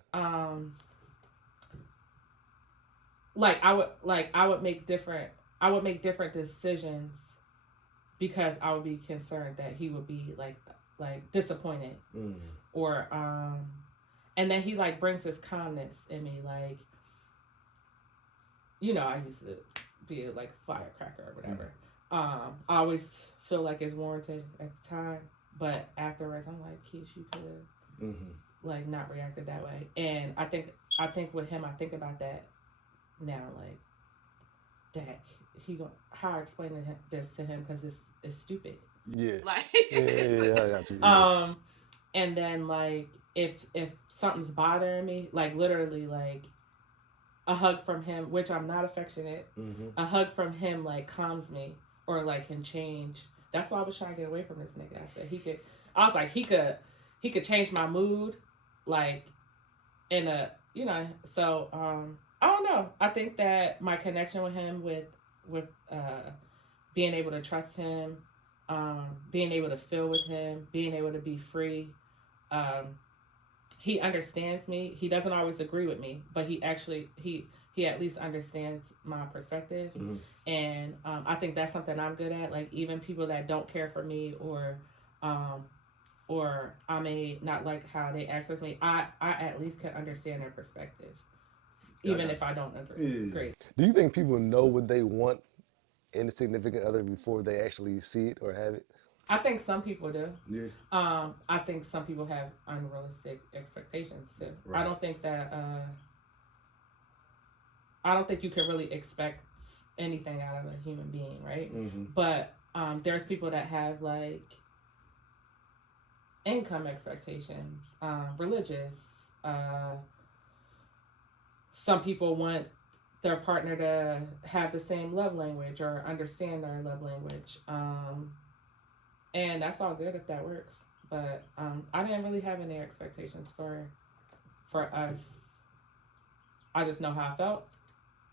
Like I would make different decisions because I would be concerned that he would be like disappointed or and then he like brings this calmness in me, like, I used to be like firecracker or whatever. I always feel like it's warranted at the time, but afterwards I'm like, Keish, you could have like not reacted that way. And I think with him, I think about that now, like, that how I explain this to him, because it's stupid. Yeah. Like, yeah, I got you. Yeah. And then like if something's bothering me, like literally like a hug from him, which I'm not affectionate, a hug from him like calms me or like can change. That's why I was trying to get away from this nigga. I was like, he could change my mood, like in a, so I don't know. I think that my connection with him, with being able to trust him, being able to feel with him, being able to be free. He understands me. He doesn't always agree with me, but he at least understands my perspective. And I think that's something I'm good at. Like, even people that don't care for me, or I may not like how they access me, I at least can understand their perspective, even if I don't agree. Great. Do you think people know what they want in a significant other before they actually see it or have it? I think some people do. Yeah. I think some people have unrealistic expectations too. Right. I don't think that. I don't think you can really expect anything out of a human being, right? But there's people that have like income expectations, religious. Some people want their partner to have the same love language or understand their love language. And that's all good if that works. But I didn't really have any expectations for us. I just know how I felt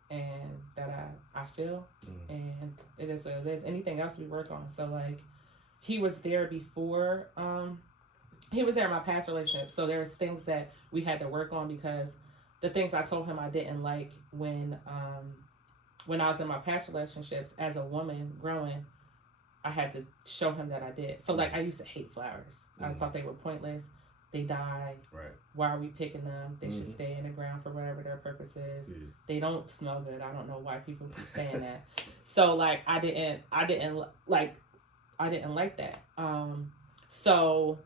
and that I feel. And it is what it is. Anything else we work on. So like, he was there before, he was there in my past relationship. So there's things that we had to work on, because the things I told him I didn't like when I was in my past relationships as a woman growing, I had to show him that I did. So like, I used to hate flowers. I thought they were pointless. They die. Right. Why are we picking them? They should stay in the ground for whatever their purpose is. They don't smell good. I don't know why people keep saying that. So like, I didn't like that. So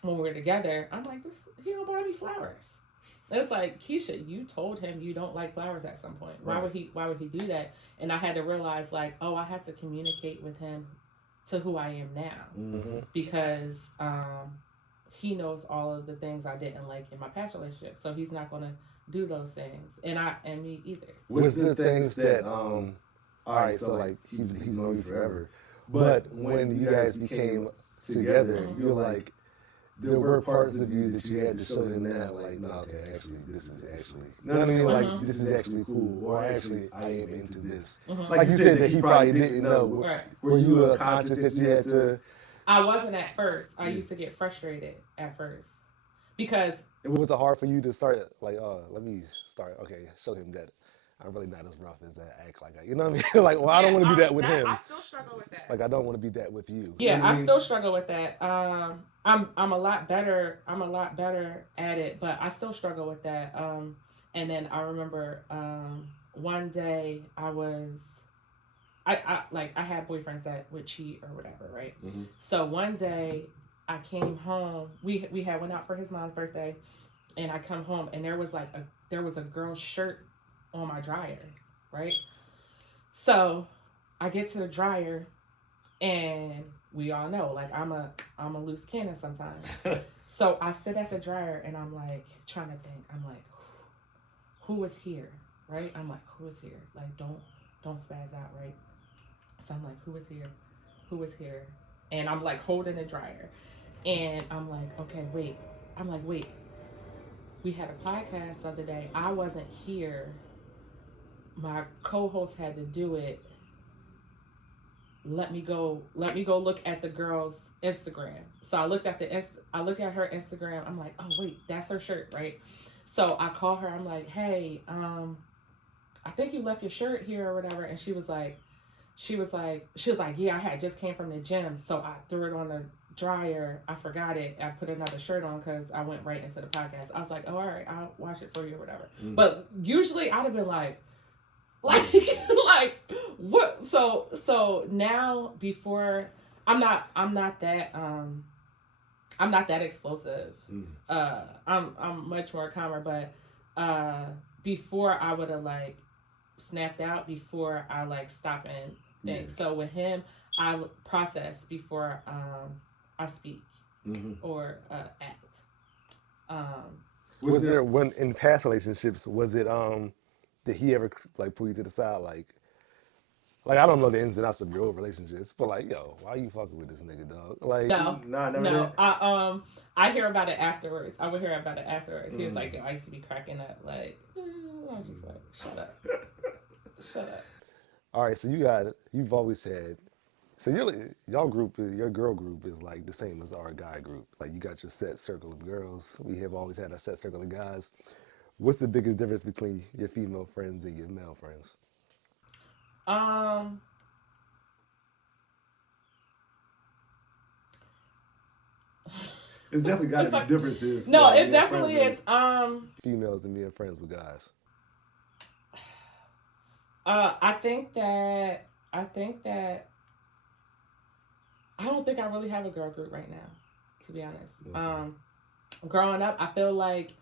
when we were together, I'm like, he don't buy me flowers. It's like, Keisha, you told him you don't like flowers at some point. Why would he do that? And I had to realize, like, oh, I have to communicate with him to who I am now, because he knows all of the things I didn't like in my past relationship. So he's not gonna do those things, and me either. What's the things that all right, so like he's known you forever, but when you guys became together, you're like, there were parts of you that you had to show him now, like, no, okay, actually, this is actually, you know what I mean? Like, this is actually cool, or actually, I am into this. Like you said that he probably didn't know. Right. Were you conscious that you had to? I wasn't at first. I used to get frustrated at first, because It was hard for you to start, like, let me start, okay, show him that I'm really not as rough as I act like I, you know what I mean? Like, well, I don't want to be that with him. I still struggle with that. Like, I don't want to be that with you. Yeah, you know what I mean? still struggle with that. I'm a lot better. I'm a lot better at it, but I still struggle with that. And then I remember one day I had boyfriends that would cheat or whatever, right? So one day I came home. We had went out for his mom's birthday, and I come home and there was a girl's shirt on my dryer, right? So I get to the dryer, and we all know, like I'm a loose cannon sometimes. So I sit at the dryer and I'm like trying to think. I'm like, who was here, right? I'm like, who was here? Like, don't spaz out, right? So I'm like, who was here? Who was here? And I'm like holding the dryer, and I'm like, okay, wait. I'm like, wait. We had a podcast the other day. I wasn't here. My co-host had to do it. Let me go look at the girl's Instagram. So I looked at I look at her Instagram. I'm like, oh wait, that's her shirt, right? So I call her. I'm like, hey, I think you left your shirt here or whatever. And she was like, yeah, I had just came from the gym, so I threw it on the dryer. I forgot it. I put another shirt on because I went right into the podcast. I was like, oh, all right, I'll wash it for you or whatever. But usually I'd have been like what? So now, before I'm not that explosive. I'm much more calmer, but before I would have like snapped out before I like stop and think. Yeah. So with him, I process before I speak or act. Was there when in past relationships, was it did he ever like pull you to the side like I don't know the ins and outs of your old relationships, but like, yo, why you fucking with this nigga, dog? Like, no. I hear about it afterwards. I would hear about it afterwards. He was like, yo, I used to be cracking up. Like, I was just like, shut up, shut up. All right, so you've always had, so your girl group is like the same as our guy group. Like you got your set circle of girls. We have always had a set circle of guys. What's the biggest difference between your female friends and your male friends? It's definitely got to be differences. No, it definitely is. Females and being friends with guys. I think that I don't think I really have a girl group right now, to be honest. Okay. Growing up, I feel like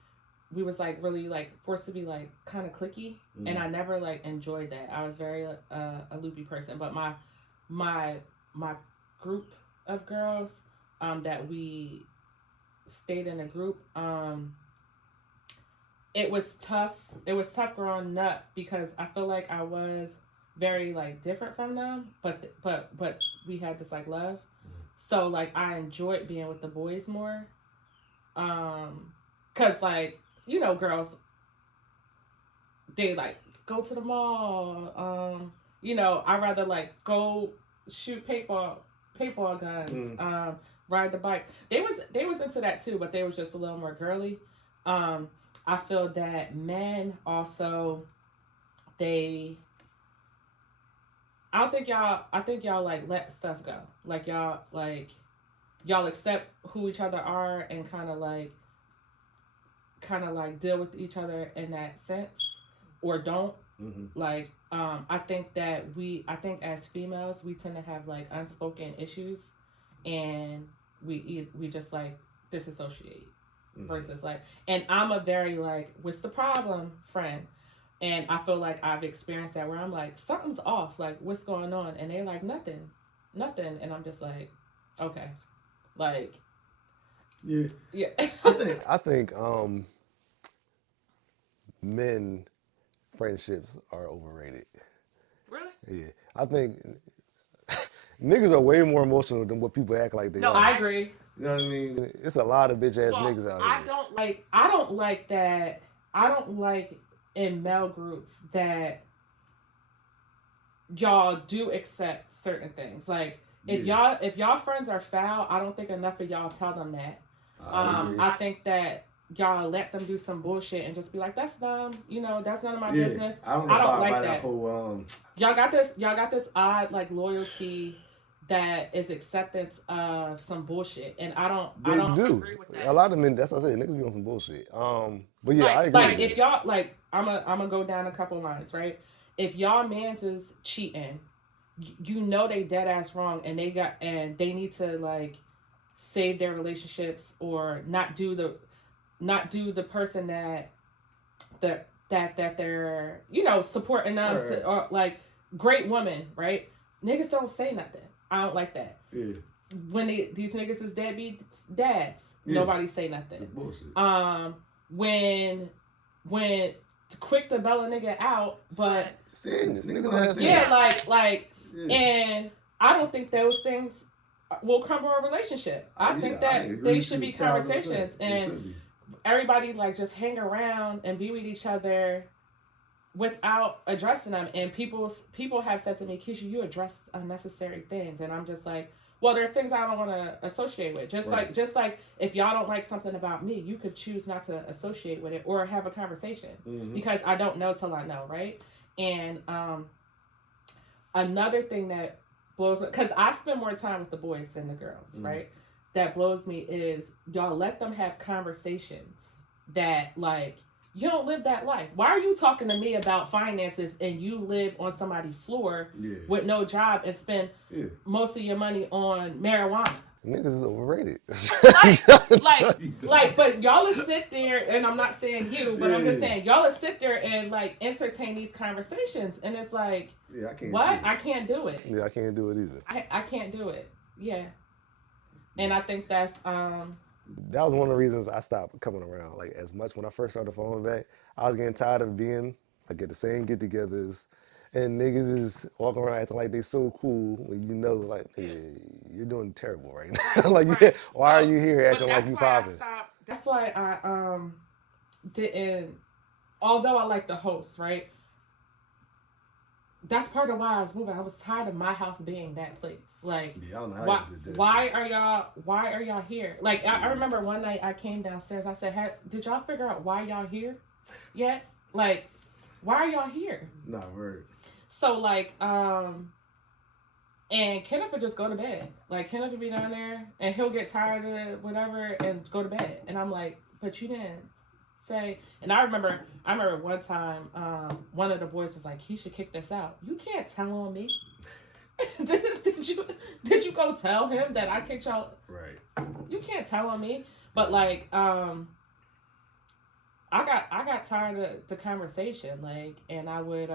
we was like really like forced to be like kind of cliquey, and I never like enjoyed that. I was very a loopy person, but my group of girls that we stayed in a group, it was tough. It was tough growing up because I feel like I was very like different from them, but we had this like love. So like I enjoyed being with the boys more. Cause like, you know, girls, they like go to the mall. You know, I'd rather like go shoot paintball guns, ride the bikes. They was into that too, but they was just a little more girly. I feel that men also, I think y'all like let stuff go. Like y'all accept who each other are and kind of like deal with each other in that sense, or don't. Like I think as females we tend to have like unspoken issues, and we just like disassociate. Versus like, and I'm a very like, what's the problem friend, and I feel like I've experienced that where I'm like, something's off, like what's going on, and they're like nothing, and I'm just like, okay, like yeah. I think men friendships are overrated. Really? Yeah, I think niggas are way more emotional than what people act like they are. No, I agree. You know what I mean? It's a lot of bitch ass niggas out here. I don't like that. I don't like in male groups that y'all do accept certain things. Like if y'all friends are foul, I don't think enough of y'all tell them that. I think that y'all let them do some bullshit and just be like, that's dumb. You know, that's none of my business. I don't like that. Whole, y'all got this odd like loyalty that is acceptance of some bullshit, and I don't agree with that. A lot of men, that's what I say, niggas be on some bullshit. But yeah, like, I agree. Like if y'all like, I'm gonna go down a couple lines, right? If y'all mans is cheating, you know they dead ass wrong, and they need to like save their relationships or not do the person that they're, you know, supporting them, right. Or like great woman, right? Niggas don't say nothing. I don't like that. Yeah. when these niggas is deadbeat dads, nobody say nothing. That's bullshit. When quick to bail a nigga out, but and I don't think those things will crumble a relationship. I think that they should be conversations, and everybody like just hang around and be with each other without addressing them. And people have said to me, Keisha, you address unnecessary things, and I'm just like, well, there's things I don't want to associate with. Just like if y'all don't like something about me, you could choose not to associate with it or have a conversation because I don't know till I know, right? And another thing that blows, because I spend more time with the boys than the girls, right? That blows me is y'all let them have conversations that like, you don't live that life. Why are you talking to me about finances and you live on somebody's floor with no job and spend most of your money on marijuana? Niggas is overrated. But y'all will sit there, and I'm not saying you, but I'm just saying y'all will sit there and like entertain these conversations, and it's like, I can't. What? I can't do it. Yeah, I can't do it either. I can't do it. Yeah, and I think that's That was one of the reasons I stopped coming around. Like as much when I first started following back, I was getting tired of being like at the same get-togethers, and niggas is walking around acting like they so cool when you know like you're doing terrible right now. Like why are you here acting like you popping? That's why I didn't. Although I like the host, right? That's part of why I was moving. I was tired of my house being that place. Like, why are y'all here? Like, I remember one night I came downstairs. I said, hey, did y'all figure out why y'all here yet? Like, why are y'all here? Nah, word. So, like, and Kenneth would just go to bed. Like, Kenneth would be down there, and he'll get tired of whatever and go to bed. And I'm like, but you didn't say. And I remember one time, one of the boys was like, he should kick this out. You can't tell on me. did you go tell him that I kicked y'all? Right. You can't tell on me. But like, I got tired of the conversation. Like, and I would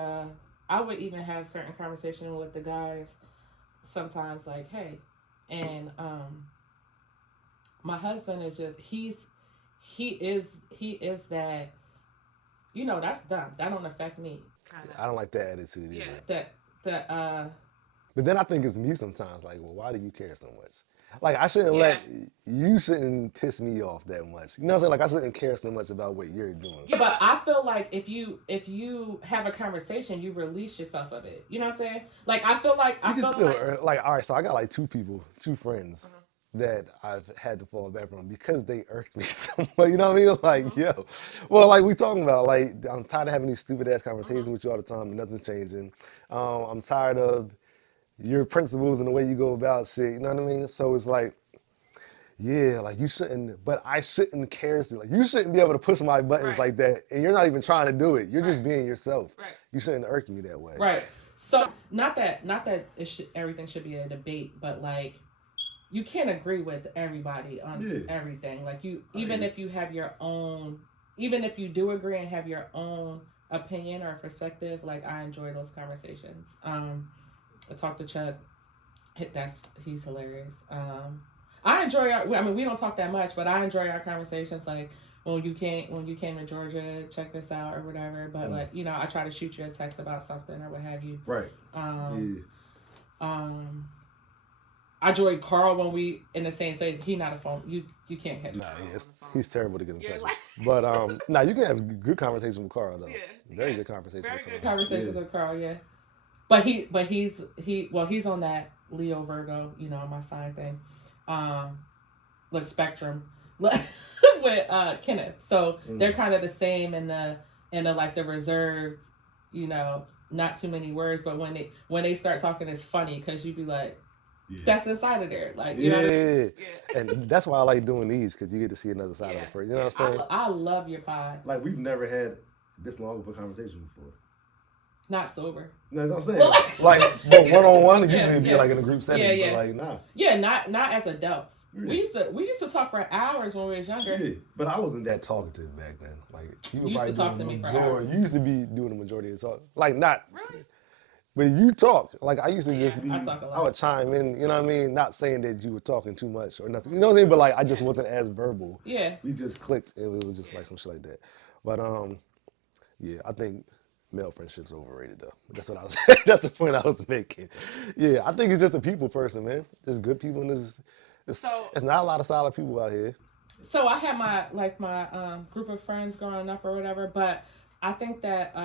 even have certain conversation with the guys sometimes, like, hey, and my husband is just he is that, you know, that's dumb. That don't affect me. I don't like that attitude either. Yeah, that But then I think it's me sometimes. Like, well, why do you care so much? Like, I shouldn't you shouldn't piss me off that much. You know what I'm saying? Like, I shouldn't care so much about what you're doing. Yeah, but I feel like if you have a conversation, you release yourself of it. You know what I'm saying? Like, I feel like all right, so I got like two friends that I've had to fall back from because they irked me so much. You know what I mean? Like, yo. Well, like we talking about, like, I'm tired of having these stupid ass conversations with you all the time and nothing's changing. I'm tired of your principles and the way you go about shit. You know what I mean? So it's like, yeah, like you shouldn't, but I shouldn't care. Like, you shouldn't be able to push my buttons like that, and you're not even trying to do it. You're just being yourself. Right. You shouldn't irk me that way. Right. So not that everything should be a debate, but like, you can't agree with everybody on everything. Like, even if you have your own, even if you do agree and have your own opinion or perspective, like, I enjoy those conversations. I talked to Chuck. He's hilarious. I enjoy we don't talk that much, but I enjoy our conversations. Like, when you came to Georgia, check this out or whatever. But like, you know, I try to shoot you a text about something or what have you. Right. I enjoy Carl when we in the same state. He not a phone. You can't catch him. Nah, he's terrible to get in touch with. But you can have good conversations with Carl though. Yeah, very good conversations. Very good conversations with Carl. Yeah, but he's on that Leo Virgo, you know, my sign thing, like spectrum, with Kenneth. So they're kind of the same in the like the reserved, you know, not too many words. But when they start talking, it's funny because you be like. Yeah. That's inside of there, like, you know what I mean? And that's why I like doing these, because you get to see another side of it first. You know what I'm saying? I love your pod. Like, we've never had this long of a conversation before. Not sober. No, that's what I'm saying. Like, but one-on-one, usually it'd be like in a group setting. But like, nah. Yeah, not as adults. We used to talk for hours when we was younger. Yeah, but I wasn't that talkative back then. Like, you used to talk to me for hours. You used to be doing the majority of the talk. Like, not. Really? But you talk. Like I used to just I talk a lot. I would chime in, you know what I mean? Not saying that you were talking too much or nothing. You know what I mean? But like I just wasn't as verbal. Yeah. We just clicked and it was just like some shit like that. But yeah, I think male friendships are overrated though. That's what I was that's the point I was making. Yeah, I think it's just a people person, man. There's good people and there's not a lot of solid people out here. So I had my group of friends growing up or whatever, but I think that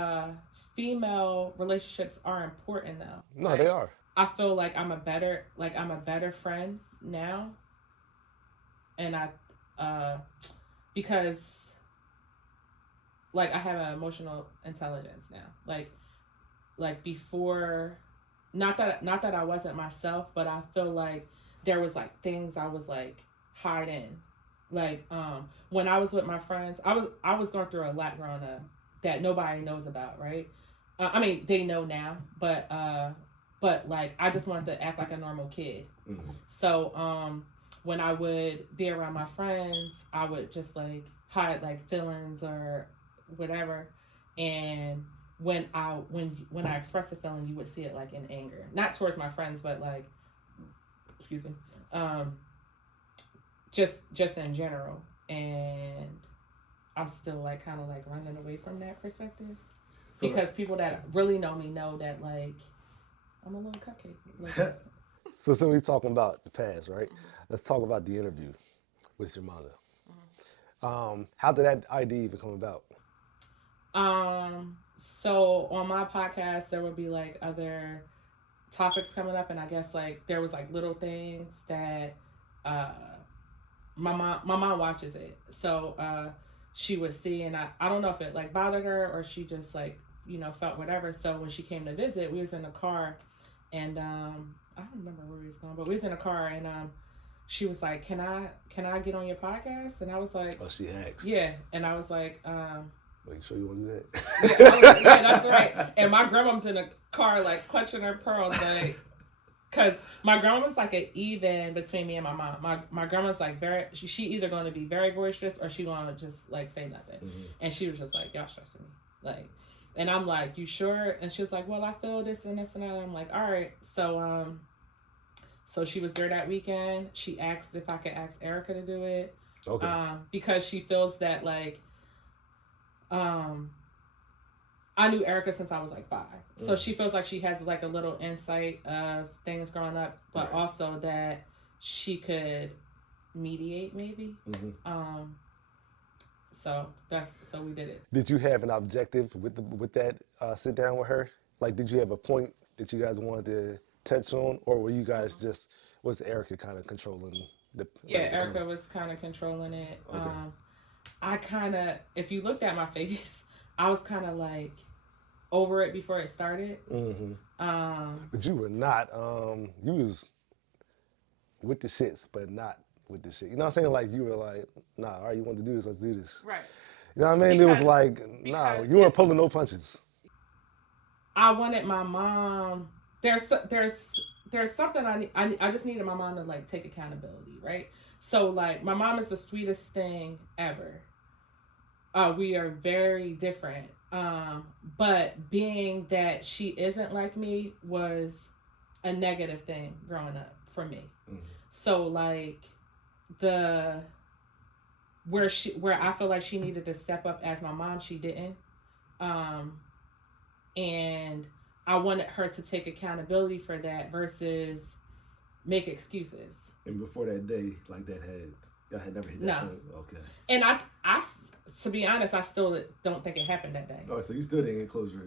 female relationships are important though. No, right? They are. I feel like I'm a better friend now, and because like I have an emotional intelligence now. Like before, not that I wasn't myself, but I feel like there was like things I was like hiding. Like when I was with my friends, I was going through a lot growing up that nobody knows about, right? I mean, they know now, but like I just wanted to act like a normal kid. Mm-hmm. So when I would be around my friends, I would just like hide like feelings or whatever, and when I express a feeling, you would see it like in anger, not towards my friends, but like, excuse me, just in general. And I'm still like kind of like running away from that perspective, so, because people that really know me know that like I'm a little cupcake. Like, so we're talking about the past, right? Mm-hmm. Let's talk about the interview with your mother. Mm-hmm. How did that idea even come about? So on my podcast, there would be like other topics coming up, and I guess like there was like little things that my mom watches it, so she would see, and I don't know if it like bothered her or she just like, you know, felt whatever. So when she came to visit, we was in the car, and I don't remember where we was going, but we was in a car, and she was like, can I get on your podcast? And I was like, oh, she asked. Yeah. And I was like, Are you sure you want to do that? Yeah, that's right. And my grandma's in the car, like, clutching her pearls, like, because my grandma's like an even between me and my mom. My grandma's like she either going to be very boisterous or she going to just, like, say nothing. Mm-hmm. And she was just like, y'all stressing me. Like, and I'm like, you sure? And she was like, well, I feel this and this and that. I'm like, all right. So she was there that weekend. She asked if I could ask Erica to do it. Okay. Because she feels that, like, I knew Erica since I was like 5. So she feels like she has like a little insight of things growing up, but right. Also that she could mediate maybe. Mm-hmm. So we did it. Did you have an objective with that sit down with her? Like, did you have a point that you guys wanted to touch on, or were you guys just, was Erica kind of controlling the? Yeah, Erica was kind of controlling it. Okay. I kind of, if you looked at my face, I was kind of like over it before it started. Mm-hmm. But you were not. You was with the shits, but not with the shit. You know what I'm saying? Like, you were like, nah, all right, you want to do this, let's do this. Right. You know what I mean? It was like, nah, you weren't pulling no punches. I wanted my mom. There's something I just needed my mom to like take accountability, right? So like my mom is the sweetest thing ever. We are very different. But being that she isn't like me was a negative thing growing up for me. Mm-hmm. So like where I feel like she needed to step up as my mom, she didn't. And I wanted her to take accountability for that versus make excuses. And before that day, like y'all had never hit that point? Okay. And I, to be honest, I still don't think it happened that day. Oh, so you still didn't get closure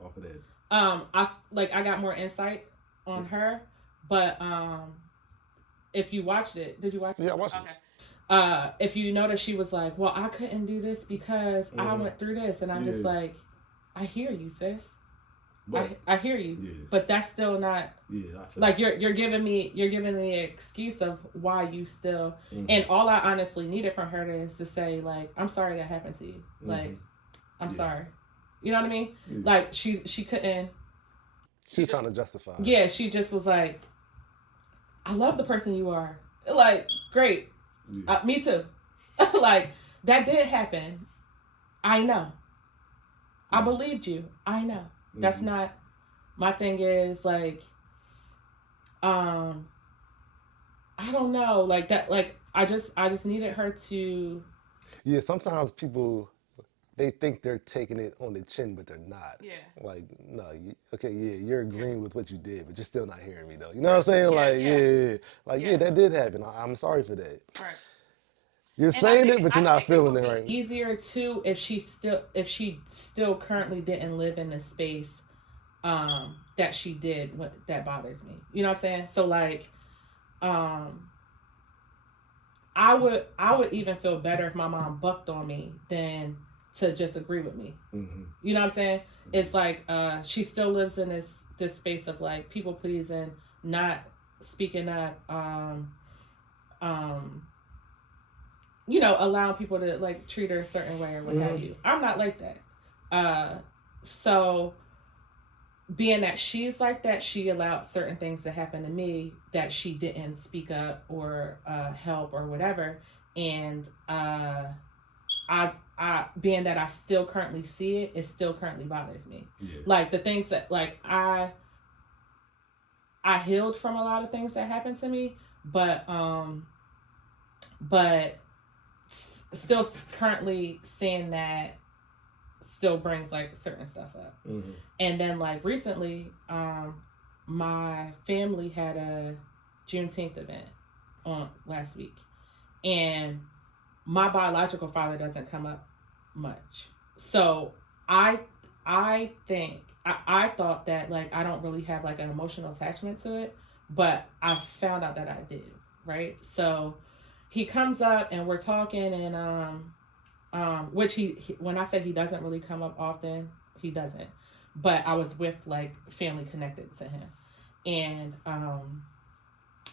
off of that? I got more insight on her, but if you watched it, did you watch it? Yeah, I watched it. Okay. If you notice, she was like, well, I couldn't do this because I went through this, and I'm just like, I hear you, sis. I hear you, but that's still not. Yeah, I feel like you're giving me an excuse of why you still. Mm-hmm. And all I honestly needed from her is to say like, I'm sorry that happened to you. Mm-hmm. Like, I'm sorry. You know what I mean? Yeah. Like she couldn't. She's trying to justify. Yeah, she just was like, I love the person you are. Like, great. Yeah. Me too. Like that did happen. I know. I believed you. I know. That's not My thing is like, I don't know, like that, like I just needed her to. Yeah, sometimes people they think they're taking it on the chin, but they're not. Yeah. Like, no, okay, yeah, you're Yeah. agreeing with what you did, but you're still not hearing me though. You know what I'm saying? Yeah, Like, yeah. yeah, like Yeah. that did happen. I'm sorry for that. Right. You're And saying it, but I you're not think it feeling would it be right. easier too if she still currently didn't live in the space that she did, what that bothers me. You know what I'm saying? So like, um I would even feel better if my mom bucked on me than to just agree with me. Mm-hmm. You know what I'm saying? It's like she still lives in this space of like people pleasing, not speaking up, um allowing people to like treat her a certain way or what have you. I'm not like that. So being that she's like that, she allowed certain things to happen to me that she didn't speak up or help or whatever. And I being that I still currently see it, it still currently bothers me. Yeah. Like the things that like I healed from a lot of things that happened to me, but still currently seeing that still brings like certain stuff up. Mm-hmm. And then like recently, my family had a Juneteenth event on last week, and my biological father doesn't come up much. So I think I thought that like I don't really have like an emotional attachment to it, but I found out that I do, right? So he comes up and we're talking, and which he when I say he doesn't really come up often, he doesn't. But I was with like family connected to him, and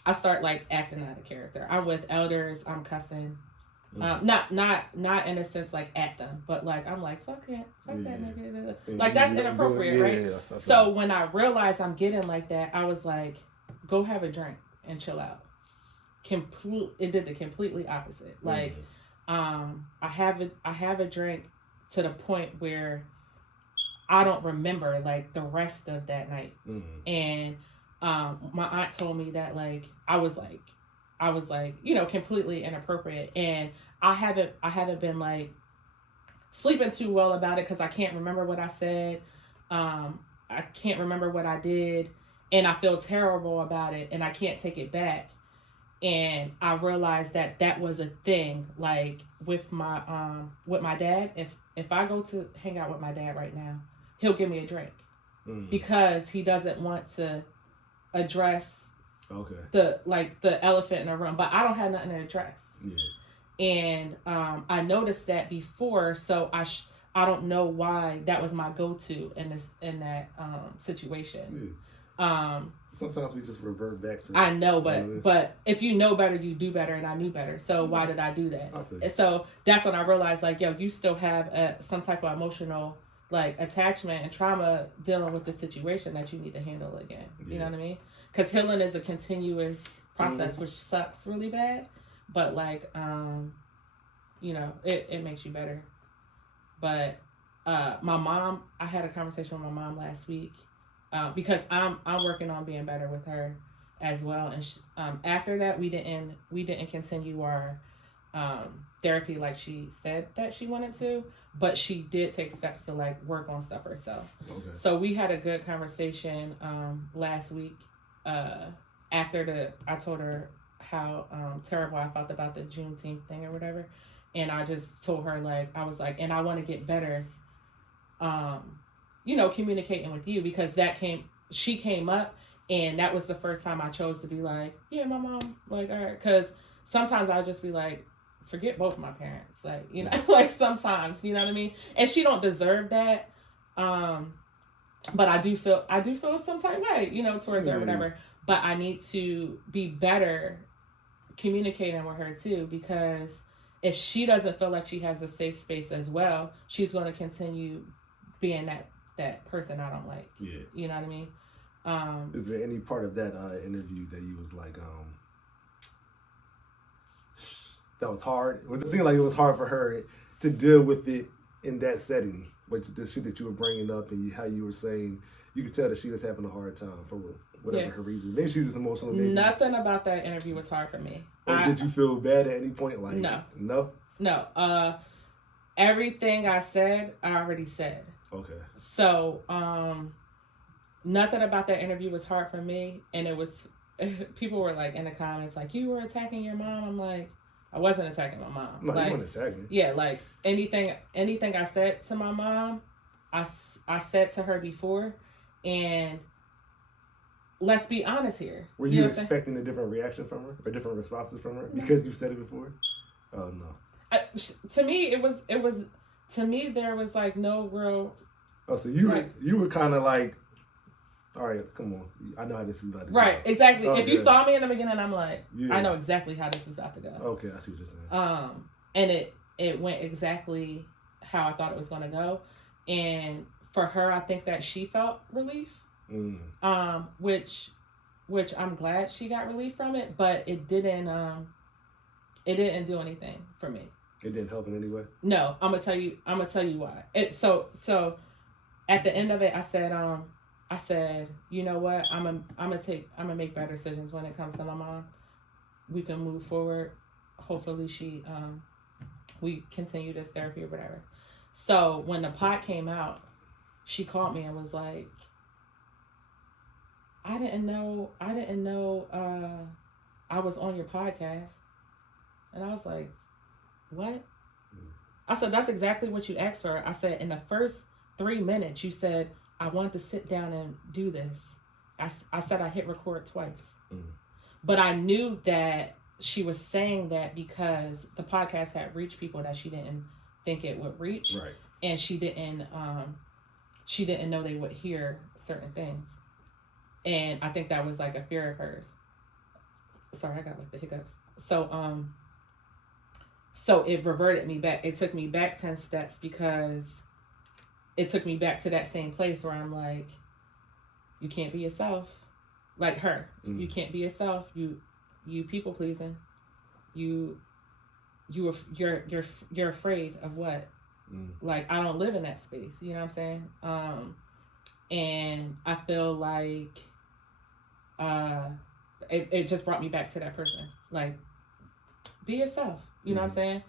I start like acting out of character. I'm with elders. I'm cussing. Not in a sense like at them, but like I'm like fuck that nigga. Like that's inappropriate, right? Yeah, so when I realized I'm getting like that, I was like, go have a drink and chill out. It did the completely opposite. Like, I have a drink to the point where I don't remember like the rest of that night. And my aunt told me that like I was like completely inappropriate, and I haven't been like sleeping too well about it because I can't remember what I said. I can't remember what I did, and I feel terrible about it, and I can't take it back. And I realized that was a thing, like with my dad. If I go to hang out with my dad right now, he'll give me a drink because he doesn't want to address the elephant in the room. But I don't have nothing to address. Yeah. And I noticed that before, so I don't know why that was my go-to in that situation. Yeah. Sometimes we just revert back to. I know, but if you know better, you do better, and I knew better. So why did I do that? And so that's when I realized, like, yo, you still have some type of emotional like attachment and trauma dealing with the situation that you need to handle again. Yeah. You know what I mean? Because healing is a continuous process, which sucks really bad, but like it makes you better. But my mom, I had a conversation with my mom last week. Because I'm working on being better with her as well, and after that we didn't continue our therapy like she said that she wanted to, but she did take steps to like work on stuff herself. Okay. So we had a good conversation last week. After I told her how terrible I felt about the Juneteenth thing or whatever, and I just told her like I was like, and I want to get better. Communicating with you because she came up, and that was the first time I chose to be like, yeah, my mom, like, all right, because sometimes I'll just be like, forget both my parents, like, like sometimes, you know what I mean? And she don't deserve that, but I do feel some type of way, towards her or whatever, but I need to be better communicating with her too, because if she doesn't feel like she has a safe space as well, she's going to continue being that person I don't like. Yeah. You know what I mean? Is there any part of that interview that you was like, that was hard? It seemed like it was hard for her to deal with it in that setting, but the shit that you were bringing up and how you were saying you could tell that she was having a hard time for whatever her reason. Maybe she's just emotional. Maybe. Nothing about that interview was hard for me. Or did you feel bad at any point? Like no. Everything I said, I already said. Okay. So, nothing about that interview was hard for me, and it was. People were like in the comments, like, you were attacking your mom. I'm like, I wasn't attacking my mom. No, like, you weren't attacking. Yeah, like anything I said to my mom, I said to her before, and let's be honest here. Were you expecting a different reaction from her or different responses from her because you said it before? Oh no. To me, it was. To me, there was like no real. Oh, so you were kind of like, all right, come on. I know how this is about to go. Right, exactly. Oh, if you saw me in the beginning, I'm like, yeah. I know exactly how this is about to go. Okay, I see what you're saying. And it went exactly how I thought it was going to go, and for her, I think that she felt relief. Which I'm glad she got relief from it, but it didn't do anything for me. It didn't help in any way? No, I'm gonna tell you why. So at the end of it, I said, you know what? I'm gonna make better decisions when it comes to my mom. We can move forward. Hopefully we continue this therapy or whatever. So when the pot came out, she called me and was like, I didn't know I was on your podcast. And I was like, what? I said, that's exactly what you asked for. I said, in the first 3 minutes, you said, I wanted to sit down and do this. I said I hit record twice. But I knew that she was saying that because the podcast had reached people that she didn't think it would reach. Right. And she didn't know they would hear certain things. And I think that was like a fear of hers. Sorry, I got like the hiccups. So it reverted me back. It took me back 10 steps because it took me back to that same place where I'm like, you can't be yourself. Like her. You can't be yourself. You people pleasing. You're afraid of what? Like, I don't live in that space. You know what I'm saying? And I feel like it just brought me back to that person. Like, be yourself. You know what I'm saying?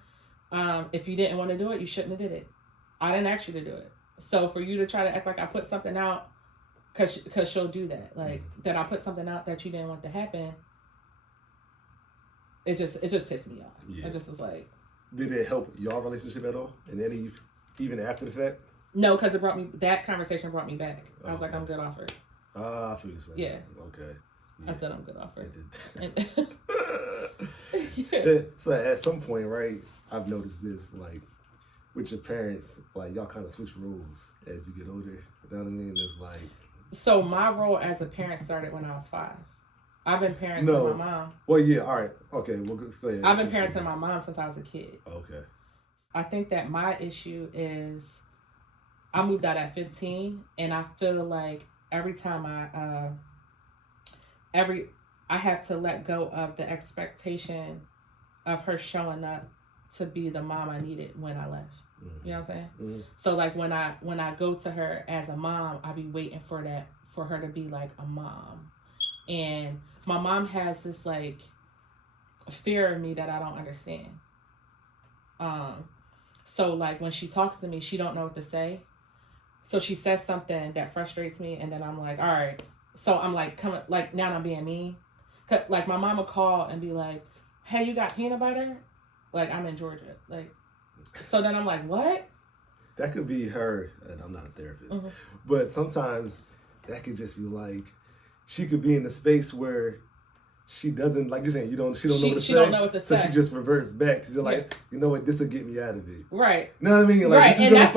If you didn't want to do it, you shouldn't have did it. I didn't ask you to do it. So for you to try to act like I put something out, cause she'll do that. Like, that I put something out that you didn't want to happen. It just pissed me off. Yeah. I just was like. Did it help your relationship at all? And then even after the fact? No, because that conversation brought me back. I was like, I'm good off her. I feel you saying. Yeah. Okay. Yeah. I said I'm good off her. Yeah. So at some point, right, I've noticed this, like, with your parents, like, y'all kind of switch roles as you get older. You know what I mean? It's like... So my role as a parent started when I was 5. I've been parenting my mom. Well, yeah, all right. Okay, well, go ahead. I've been parenting my mom since I was a kid. Okay. I think that my issue is I moved out at 15, and I feel like every time I have to let go of the expectation of her showing up to be the mom I needed when I left. You know what I'm saying? So like when I go to her as a mom, I be waiting for her to be like a mom. And my mom has this like fear of me that I don't understand. So like when she talks to me, she don't know what to say. So she says something that frustrates me, and then I'm like, all right. So I'm like, now I'm being mean. Like my mom would call and be like, hey, you got peanut butter? Like, I'm in Georgia. Like, so then I'm like, what? That could be her, and I'm not a therapist, but sometimes that could just be like, she could be in a space where she doesn't, like you're saying, she don't know what to say. She don't know what to say. So she just reverts back because you're like, you know what, this will get me out of it. Right. You know what I mean? Like, right. And that's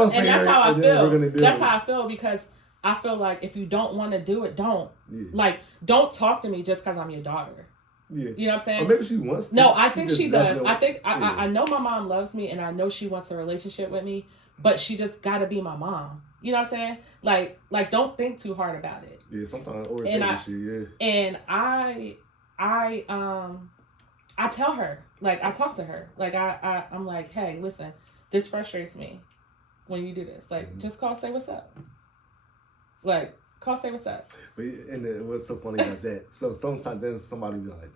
how I feel. That's how I feel because I feel like if you don't want to do it, don't. Yeah. Like, don't talk to me just because I'm your daughter. Yeah. You know what I'm saying? Or maybe she wants to. No, I think she does. I know my mom loves me, and I know she wants a relationship with me, but she just got to be my mom. You know what I'm saying? Like don't think too hard about it. Yeah, sometimes overthinking shit, yeah. And I tell her, like, I talk to her. Like, I'm like, hey, listen, this frustrates me when you do this. Like, just call, say what's up. Like, Call, say what's up. But and what's so funny about that? So sometimes then somebody be like,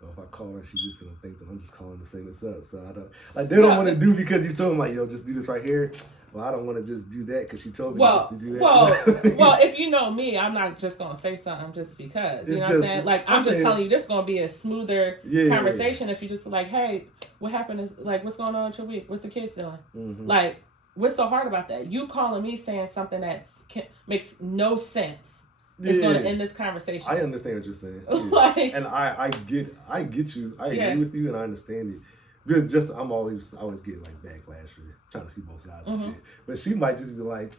well, if I call her, she's just gonna think that I'm just calling to say what's up. So I don't like they don't want to do because you told them like, yo, just do this right here. Well, I don't want to just do that because she told me just to do that. Well, if you know me, I'm not just gonna say something just because. You know what I'm saying? Like I'm just telling you, this is gonna be a smoother conversation if you just be like, hey, what happened? Is like, what's going on with your week? What's the kids doing? Mm-hmm. Like, what's so hard about that? You calling me saying something that makes no sense. It's going to end this conversation. I understand what you're saying. Like, and I get you. I agree with you, and I understand it. Because just I always get like backlash for trying to see both sides of shit. But she might just be like,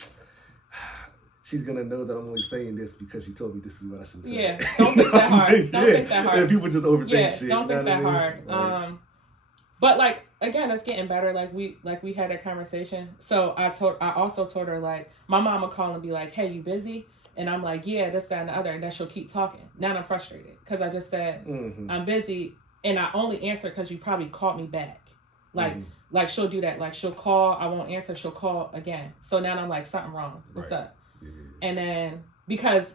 she's gonna know that I'm only saying this because she told me this is what I should say. Yeah, don't think that hard. Don't think that hard. And people just overthink shit. Don't think that hard. Like, but like again, it's getting better. Like we had a conversation. So I also told her like my mom would call and be like, hey, you busy? And I'm like, yeah, this, that, and the other. And then she'll keep talking. Now I'm frustrated because I just said, I'm busy. And I only answer because you probably called me back. Like she'll do that. Like she'll call, I won't answer. She'll call again. So now I'm like, something wrong. What's up? Yeah. And then because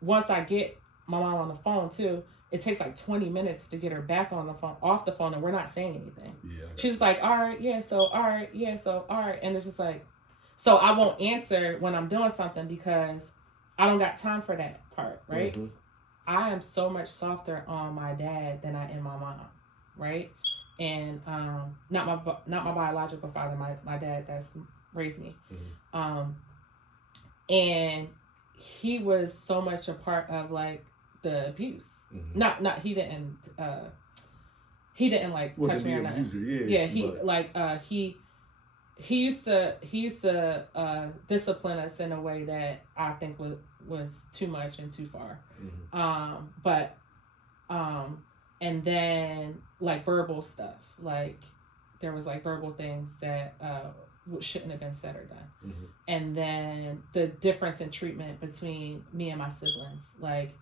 once I get my mom on the phone too, it takes like 20 minutes to get her back on the phone, off the phone. And we're not saying anything. Yeah. She's just like, all right, yeah. So, all right, yeah. So, all right. And it's just like, so I won't answer when I'm doing something because I don't got time for that part, right? Mm-hmm. I am so much softer on my dad than I am my mom, right? And not my biological father, my dad that's raised me. Mm-hmm. And he was so much a part of like the abuse. Mm-hmm. Not he didn't like touch me or nothing. Yeah, he used to discipline us in a way that I think was too much and too far. Mm-hmm. And then like verbal stuff, like there was like verbal things that shouldn't have been said or done. Mm-hmm. And then the difference in treatment between me and my siblings, like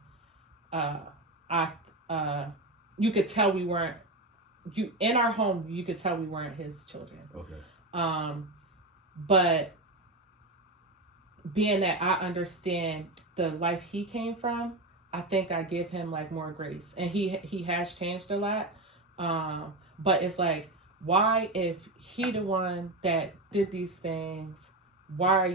you could tell we weren't in our home. You could tell we weren't his children. Okay. But being that I understand the life he came from, I think I give him like more grace, and he has changed a lot. But it's like, why if he the one that did these things, why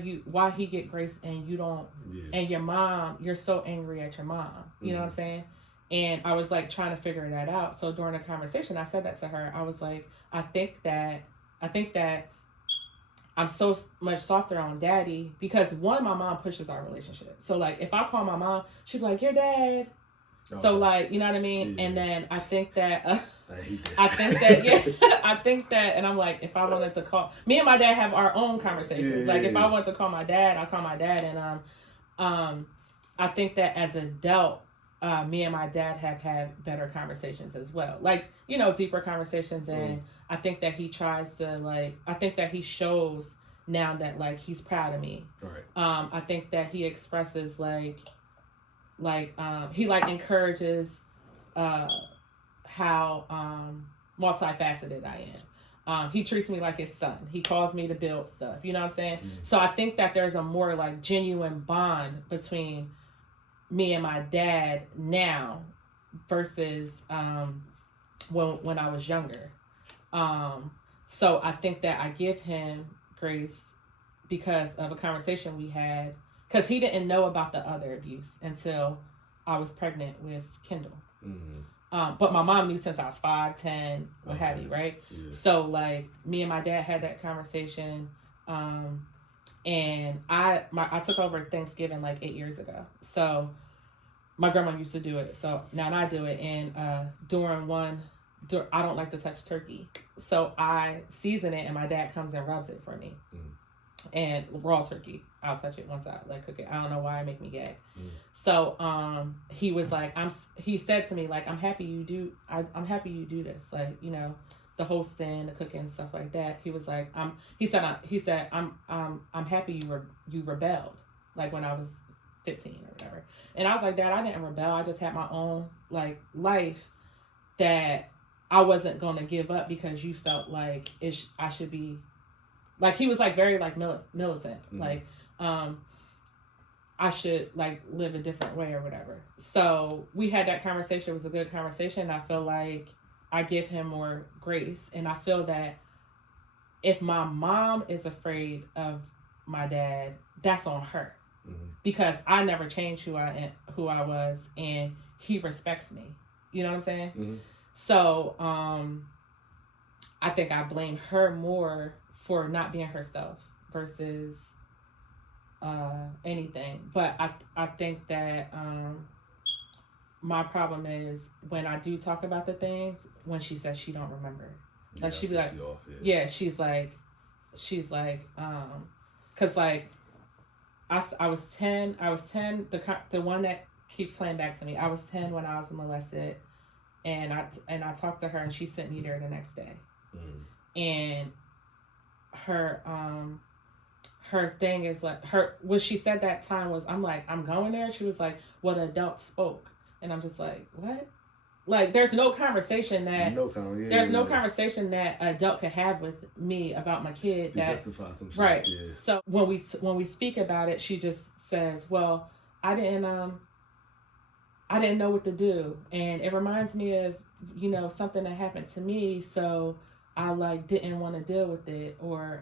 he get grace and you don't? Yeah. And your mom, you're so angry at your mom. You know what I'm saying? And I was like trying to figure that out. So during the conversation, I said that to her. I was like, I think that I'm so much softer on daddy because one, my mom pushes our relationship. So like if I call my mom, she'd be like, your dad. Oh, so like, you know what I mean? Yeah. And then I think that, I think that, and I'm like, if I wanted to call, me and my dad have our own conversations. Yeah, like if I wanted to call my dad, I'll call my dad. And I think that as an adult, me and my dad have had better conversations as well. Like, you know, deeper conversations. And I think that he tries to like, I think that he shows now that like, he's proud of me. Right. I think that he expresses he like encourages, how, multifaceted I am. He treats me like his son. He calls me to build stuff. You know what I'm saying? Mm-hmm. So I think that there's a more like genuine bond between me and my dad now versus when I was younger. So I think that I give him grace because of a conversation we had, because he didn't know about the other abuse until I was pregnant with Kendall. Mm-hmm. But my mom knew since I was 5, 10, what have you, right? Yeah. So like me and my dad had that conversation. And I took over Thanksgiving like 8 years ago. So my grandma used to do it. So now I do it. And I don't like to touch turkey. So I season it and my dad comes and rubs it for me. Mm. And raw turkey, I'll touch it once I like cook it. I don't know why it make me gag. Mm. So he was like, he said to me like, I'm happy you do this. Like, you know, the hosting, the cooking, stuff like that. He was like, I'm happy you rebelled, like when I was 15 or whatever. And I was like, Dad, I didn't rebel. I just had my own like life that I wasn't going to give up because you felt like I should be, like he was like very like militant. Mm-hmm. Like, I should like live a different way or whatever. So we had that conversation. It was a good conversation. I feel like I give him more grace, and I feel that if my mom is afraid of my dad, that's on her, because I never changed who I was, and he respects me. You know what I'm saying? Mm-hmm. So I think I blame her more for not being herself versus anything. But I think that my problem is when I do talk about the things, when she says she don't remember. Like she'd be like, yeah, she's like, cause like, I was 10, the one that keeps playing back to me. I was 10 when I was molested, and I talked to her, and she sent me there the next day. And her thing is like, what she said that time was, I'm like, I'm going there. She was like, well, the adult spoke. And I'm just like, what? Like, there's no conversation that conversation that an adult could have with me about my kid that justify some shit. Right. Yeah. So when we speak about it, she just says, well, I didn't know what to do, and it reminds me of, you know, something that happened to me, so I like didn't want to deal with it, or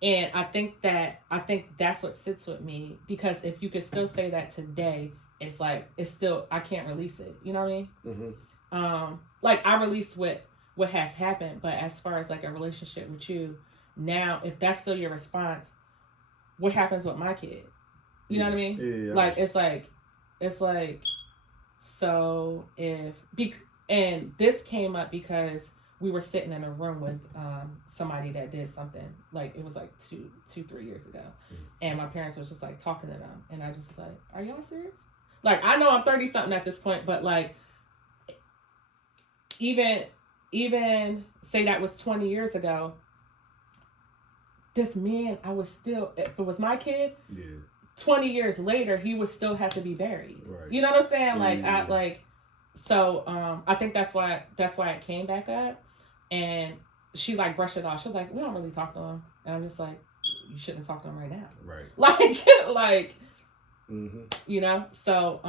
and I think that's what sits with me, because if you could still say that today, it's like, it's still, I can't release it. You know what I mean? Mm-hmm. Like, I release what has happened, but as far as like a relationship with you now, if that's still your response, what happens with my kid? You know what I mean? Yeah. Like, it's like, so and this came up because we were sitting in a room with somebody that did something, like, it was like 3 years ago. And my parents was just like talking to them, and I just was like, are y'all serious? Like, I know I'm 30 something at this point, but like, even say that was 20 years ago, this man, I was still, if it was my kid, 20 years later, he would still have to be buried. Right. You know what I'm saying? Like, I think that's why it came back up, and she like brushed it off. She was like, we don't really talk to him. And I'm just like, you shouldn't talk to him right now. Right. Like, mm-hmm. You know? So,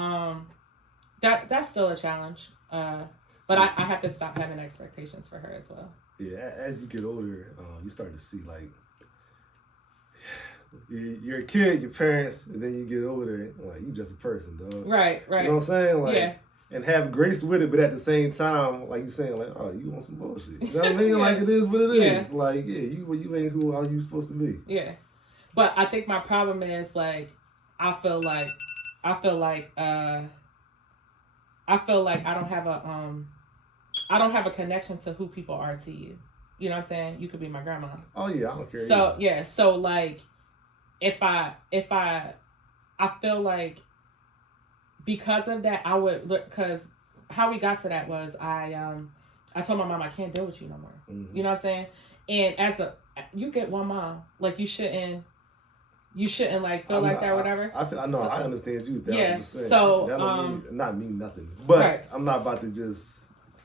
that's still a challenge. But I have to stop having expectations for her as well. Yeah, as you get older, you start to see, like, you're a kid, your parents, and then you get older, like, you just a person, dog. Right. You know what I'm saying? Like, yeah. And have grace with it, but at the same time, like you're saying, like, oh, you want some bullshit. You know what I mean? Yeah. Like, it is what it is. Like, yeah, you ain't who are you supposed to be. Yeah. But I think my problem is, like, I feel like I don't have a connection to who people are to you. You know what I'm saying? You could be my grandma. Oh yeah, I don't care. So yeah, so like, if I feel like because of that, I would look, because how we got to that was I told my mom, I can't deal with you no more. Mm-hmm. You know what I'm saying? And you get one mom, like, you shouldn't like feel like that or whatever. I know, I understand you. 1,000%. Yeah. So that don't mean nothing, but right. I'm not about to just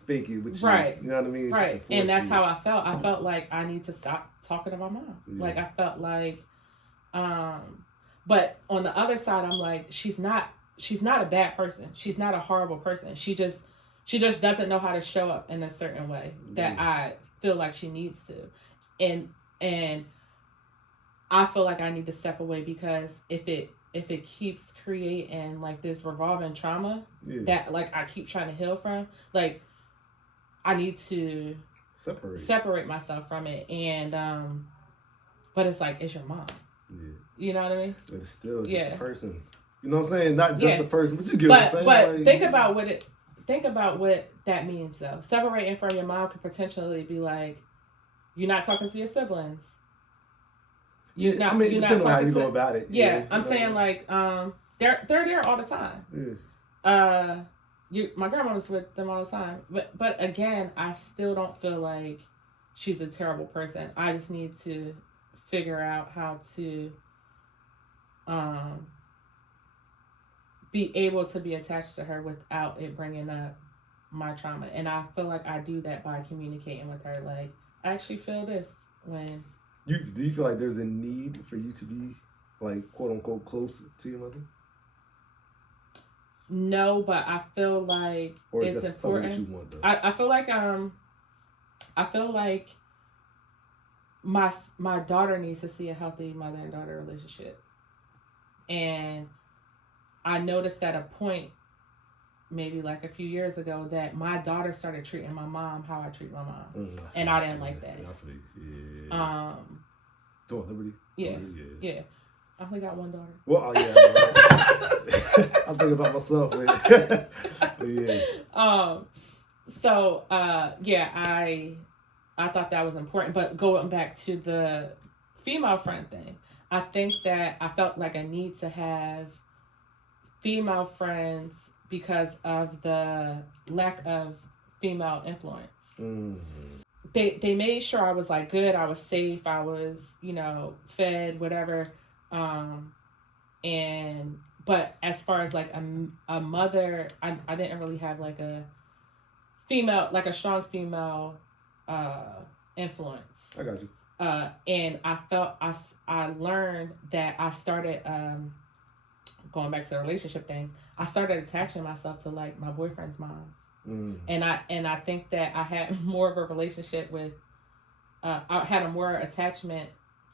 fake it with you. Right. You know what I mean? Right. And that's how I felt. I felt like I need to stop talking to my mom. Yeah. Like, I felt like, but on the other side, I'm like, she's not a bad person. She's not a horrible person. She just doesn't know how to show up in a certain way that I feel like she needs to. And I feel like I need to step away, because if it keeps creating like this revolving trauma that like I keep trying to heal from, like, I need to separate myself from it. And but it's like, it's your mom. Yeah. You know what I mean? But it's still just a person. You know what I'm saying? Not just a person, but you get what I'm saying. But like, think about what that means though. Separating from your mom could potentially be like, you're not talking to your siblings. You're not depending on how you go about it. Yeah, I'm saying like, they're there all the time. Yeah. My grandma was with them all the time. But again, I still don't feel like she's a terrible person. I just need to figure out how to be able to be attached to her without it bringing up my trauma. And I feel like I do that by communicating with her. Like, I actually feel this when... Do you feel like there's a need for you to be like quote unquote close to your mother? No, but I feel like it's important. That you want, though? I feel like my daughter needs to see a healthy mother and daughter relationship. And I noticed at a point, maybe like a few years ago, that my daughter started treating my mom how I treat my mom. And I didn't like that. Yeah. So Liberty? Yeah. Yeah. I only got one daughter. Well, yeah. I'm thinking about myself, man. Yeah. So, I thought that was important. But going back to the female friend thing, I think that I felt like I need to have female friends because of the lack of female influence. Mm-hmm. They made sure I was like good, I was safe, I was, fed, whatever. But as far as like a mother, I didn't really have like a female, like a strong female influence. I got you. And I felt I learned that I started going back to the relationship things. I started attaching myself to like my boyfriend's moms, and I think that I had more of a relationship with. I had a more attachment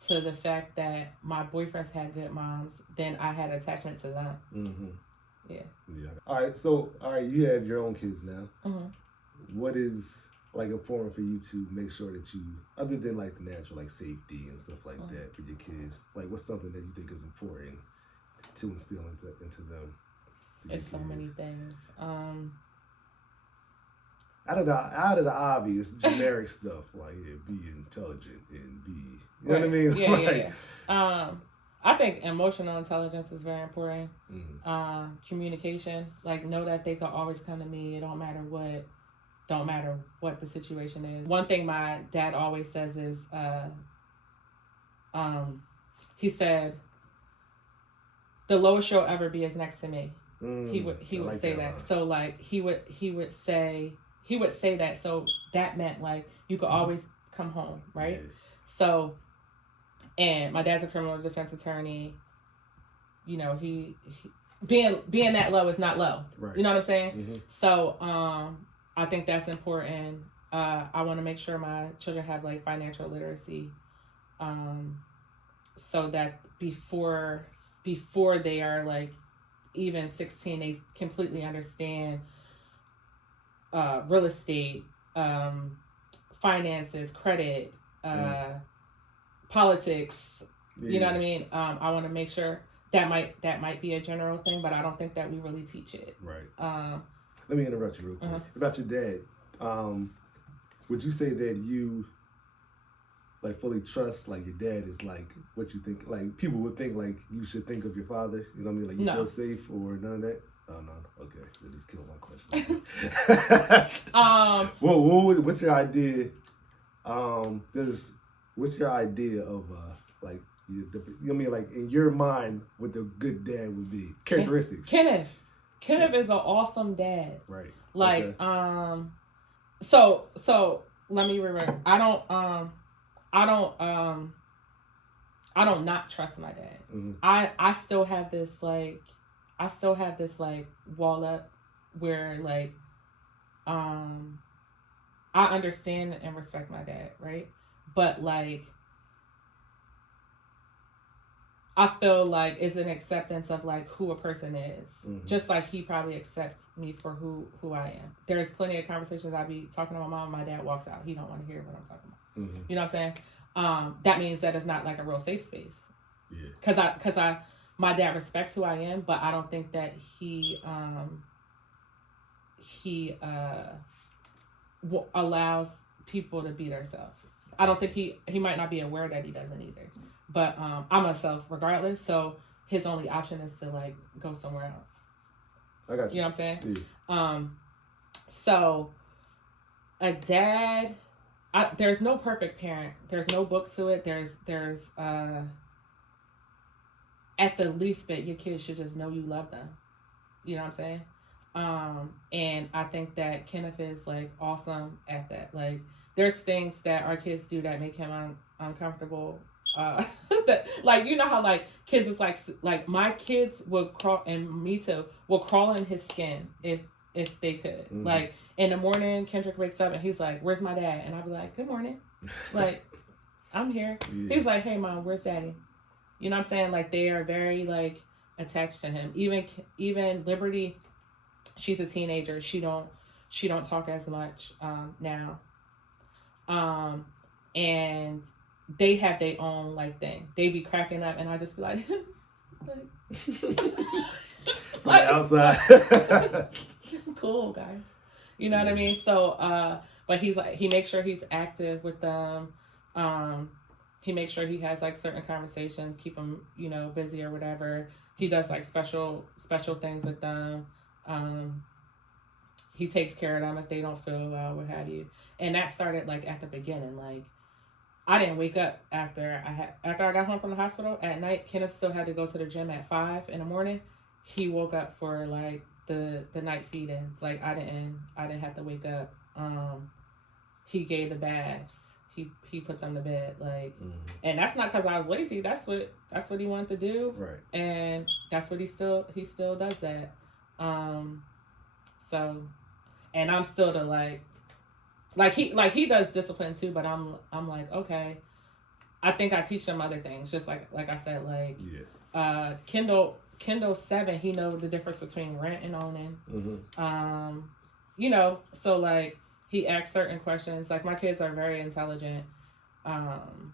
to the fact that my boyfriends had good moms than I had attachment to them. Mm-hmm. Yeah. All right. You have your own kids now. Mm-hmm. What is like important for you to make sure that you, other than like the natural like safety and stuff like that for your kids, like what's something that you think is important to instill into them? It's so many things. Out of the obvious generic stuff, like be intelligent and be, you know what I mean? Yeah. I think emotional intelligence is very important. Mm-hmm. Communication, like know that they can always come to me. It don't matter what the situation is. One thing my dad always says is, he said, the lowest you'll ever be is next to me. He would say that. So like he would say that. So that meant like you could always come home, right? Yeah. So, and my dad's a criminal defense attorney. He being that low is not low. Right. You know what I'm saying? Mm-hmm. So, I think that's important. I want to make sure my children have like financial literacy, so that before they are like even 16, they completely understand real estate, finances, credit, politics. Yeah. You know what I mean? I want to make sure that might be a general thing, but I don't think that we really teach it. Right. Let me interrupt you real quick. Uh-huh. About your dad, would you say that you like fully trust like your dad is like what you think, like people would think like you should think of your father? You know what I mean? Like you feel safe or none of that? Oh no. Okay, that just killed my question. What's your idea? What's your idea of like you know what I mean? Like in your mind, what the good dad would be? Characteristics. Kenneth is an awesome dad. Right. Like, okay. So let me remember. I don't not trust my dad. Mm-hmm. I still have this like wall up where like, I understand and respect my dad, right? But like, I feel like it's an acceptance of like who a person is. Mm-hmm. Just like he probably accepts me for who I am. There's plenty of conversations I be talking to my mom. My dad walks out. He don't want to hear what I'm talking about. Mm-hmm. You know what I'm saying? That means that it's not like a real safe space. Yeah. Cause my dad respects who I am, but I don't think that he allows people to be themselves. I don't think he might not be aware that he doesn't either. But I'm myself regardless, so his only option is to like go somewhere else. I got you. You know what I'm saying? Yeah. So a dad, there's no perfect parent. There's no book to it. There's at the least bit, your kids should just know you love them. You know what I'm saying? And I think that Kenneth is like awesome at that. Like there's things that our kids do that make him uncomfortable. that, like, you know how like kids is like my kids would crawl, and me too, will crawl in his skin if they could. Mm-hmm. Like in the morning, Kendrick wakes up and he's like, "Where's my dad?" And I'll be like, "Good morning," like, "I'm here." Yeah. He's like, "Hey mom, where's daddy?" You know what I'm saying? Like they are very like attached to him. Even Liberty, she's a teenager. She don't talk as much now. And they have their own like thing. They be cracking up, and I just be like, from the outside. Cool guys, you know what I mean. So, but he's like, he makes sure he's active with them. He makes sure he has like certain conversations, keep them, you know, busy or whatever. He does like special things with them. He takes care of them if they don't feel well, what have you. And that started like at the beginning. Like I didn't wake up after I got home from the hospital at night. Kenneth still had to go to the gym at 5 a.m. He woke up for like the night feed-ins. Like I didn't have to wake up. He gave the baths. He put them to bed. Like, and that's not because I was lazy. That's what he wanted to do. Right. And that's what he still does that. So, and I'm still the like he does discipline too, but I'm like, okay, I think I teach him other things, just like I said, like, Kendall 7, he knows the difference between rent and owning. Mm-hmm. You know, so like he asks certain questions. Like my kids are very intelligent, and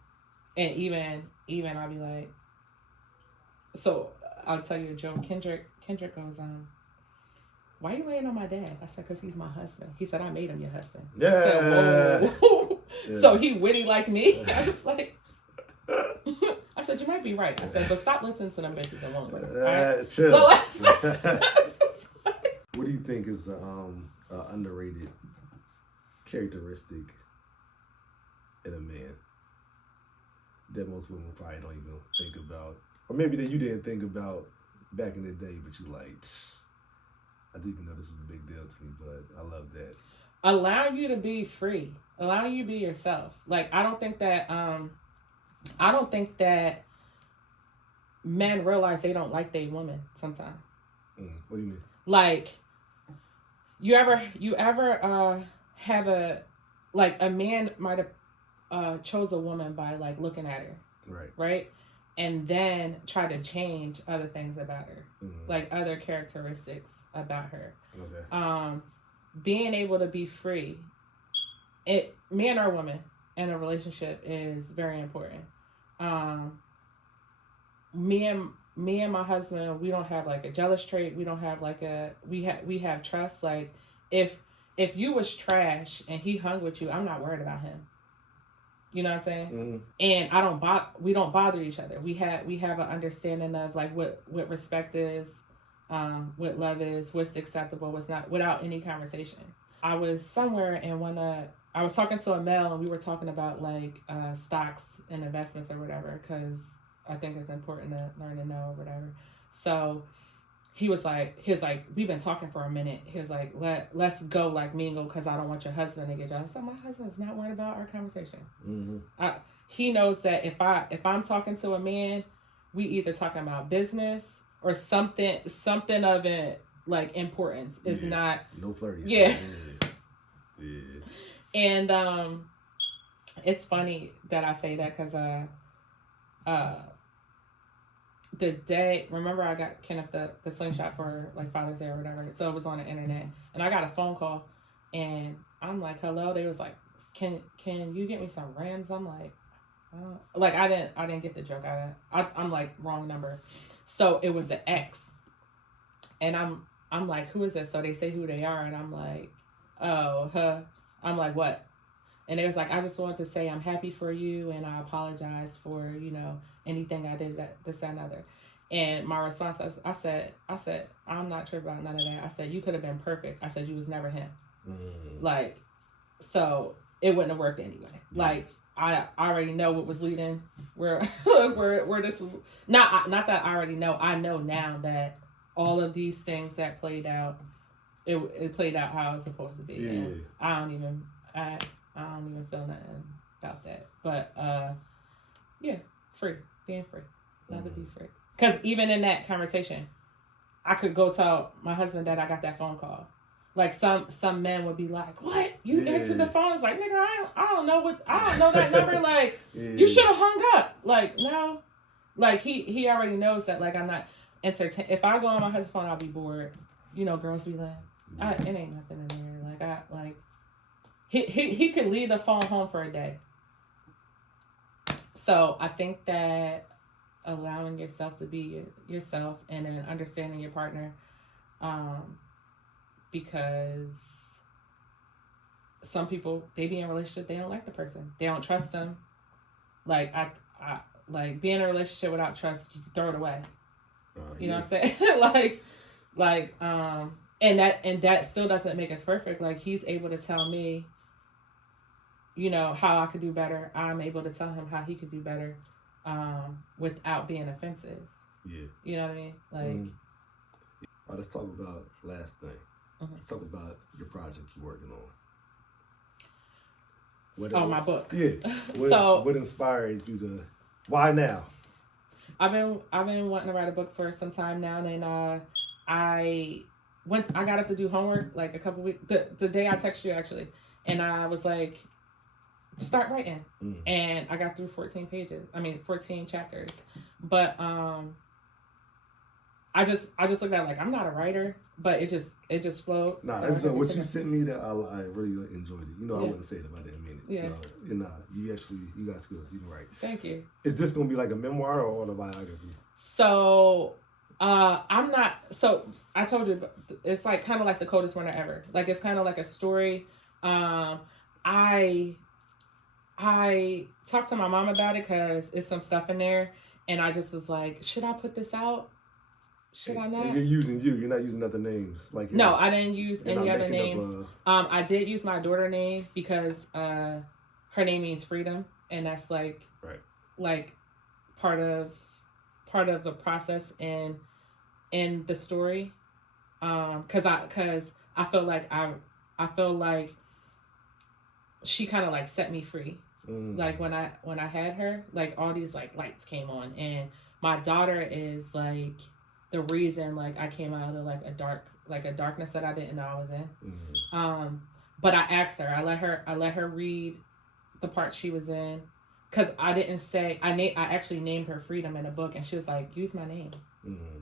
even I'll be like, so I'll tell you a joke. Kendrick goes, "Why are you laying on my dad?" I said, "Because he's my husband." He said, "I made him your husband." Yeah. I said, whoa. So he witty like me. I was like, I said, "You might be right." I said, "But stop listening to them bitches and won't with them." Right? Chill. What do you think is the underrated characteristic in a man that most women probably don't even think about, or maybe that you didn't think about back in the day, but you like, I didn't even know this was a big deal to me, but I love that. Allow you to be free. Allow you to be yourself. Like I don't think that men realize they don't like their women sometimes. What do you mean? Like you ever have a man might have chose a woman by like looking at her, right, and then try to change other things about her, like other characteristics about her. Okay. Being able to be free, man or woman in a relationship is very important. Me and my husband, we don't have like a jealous trait. We don't have like we have trust. Like if you was trash and he hung with you, I'm not worried about him. You know what I'm saying? And we don't bother each other. We have an understanding of like what respect is, what love is, what's acceptable, what's not, without any conversation. I was somewhere and I was talking to a male and we were talking about like stocks and investments or whatever, because I think it's important to learn to know or whatever. So he was like, we've been talking for a minute. He was like, let's go like mingle, because I don't want your husband to get jealous. So my husband's not worried about our conversation. Mm-hmm. He knows that if I'm talking to a man, we either talking about business or something of it like importance. Is not no flirty. Yeah. And it's funny that I say that because the day, remember I got Kenneth the slingshot for like Father's Day or whatever, so it was on the internet, and I got a phone call, and I'm like, hello. They was like, can you get me some Rams? I'm like, like I didn't get the joke. I'm like, wrong number. So it was the ex, and I'm like, who is this? So they say who they are, and I'm like, oh, huh. I'm like, what? And they was like, I just wanted to say I'm happy for you, and I apologize for, you know, anything I did this and other. And my response, I said, I'm not sure about none of that. I said, you could have been perfect. I said, you was never him. Like, so it wouldn't have worked anyway. Like, I already know what was leading where this was. Not that I already know. I know now that all of these things that played out, it played out how it was supposed to be. Yeah. And I don't even feel nothing about that. But yeah. free, being free, allowed to be free. Because even in that conversation, I could go tell my husband that I got that phone call. Like some men would be like, "What? You answered the phone?" It's like, "Nigga, I don't know that number. Like, you should have hung up." Like, no, like he already knows that. Like, I'm not entertain. If I go on my husband's phone, I'll be bored. You know, girls be like, "It ain't nothing in there." Like he could leave the phone home for a day. So I think that allowing yourself to be yourself and then understanding your partner, because some people, they be in a relationship, they don't like the person, they don't trust them. Like I like being in a relationship without trust, you can throw it away. You know what I'm saying? and that still doesn't make us perfect. Like he's able to tell me, you know, how I could do better. I'm able to tell him how he could do better, without being offensive. Yeah. You know what I mean? Like, let's talk about last thing. Let's talk about your project you're working on. My book. Yeah. What inspired you to? Why now? I've been wanting to write a book for some time now, and I got up to do homework like a couple weeks. The day I texted you actually, and I was like, start writing, and I got through 14 chapters, but I just looked at it like I'm not a writer, but it just flowed. Nah, so what you sent me that I really enjoyed it. You know, I wouldn't say it if I didn't mean it. Yeah. So you got skills. You can write. Thank you. Is this gonna be like a memoir or autobiography? So I'm not. So I told you, it's like kind of like the coldest winter ever. Like it's kind of like a story. I talked to my mom about it because it's some stuff in there, and I just was like, should I put this out? Should I not? You're using you. You're not using other names. No, I didn't use any other names. I did use my daughter's name because her name means freedom, and that's like part of the process in the story. Because I feel like she kind of like set me free. Like when I had her, like all these like lights came on, and my daughter is like the reason like I came out of like a darkness that I didn't know I was in. But I asked her, I let her read the parts she was in, because I didn't say I actually named her Freedom in a book, and she was like, use my name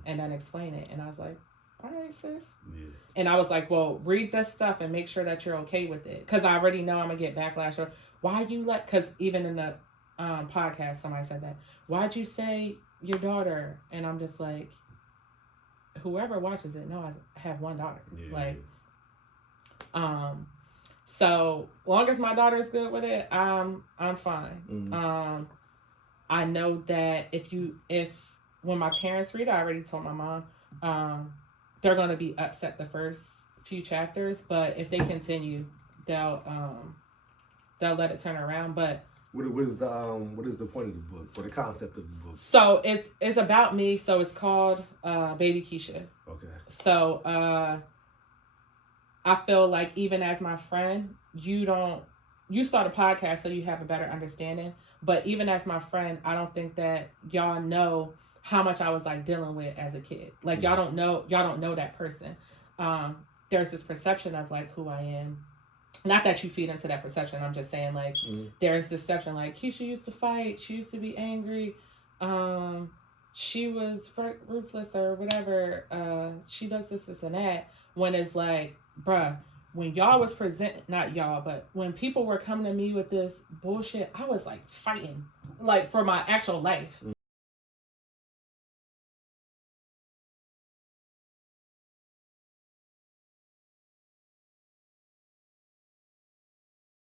and then explain it, and I was like, all right, sis. Yeah. And I was like, well, read this stuff and make sure that you're okay with it, because I already know I'm gonna get backlash. Or why you because even in the podcast somebody said that, why'd you say your daughter? And I'm just like, whoever watches it know I have one daughter. Yeah. Like, so long as my daughter's good with it, I'm fine. I know that if when my parents read it, I already told my mom, they're gonna be upset the first few chapters, but if they continue, they'll let it turn around. But what is the point of the book, or the concept of the book? So it's about me. So it's called Baby Keisha. Okay. So I feel like even as my friend, you start a podcast so you have a better understanding. But even as my friend, I don't think that y'all know how much I was like dealing with as a kid. Like y'all don't know that person. There's this perception of like who I am. Not that you feed into that perception. I'm just saying like there's this perception like Keisha used to fight. She used to be angry. She was ruthless or whatever. She does this and that. When it's like, bruh, when y'all was not y'all, but when people were coming to me with this bullshit, I was like fighting like for my actual life.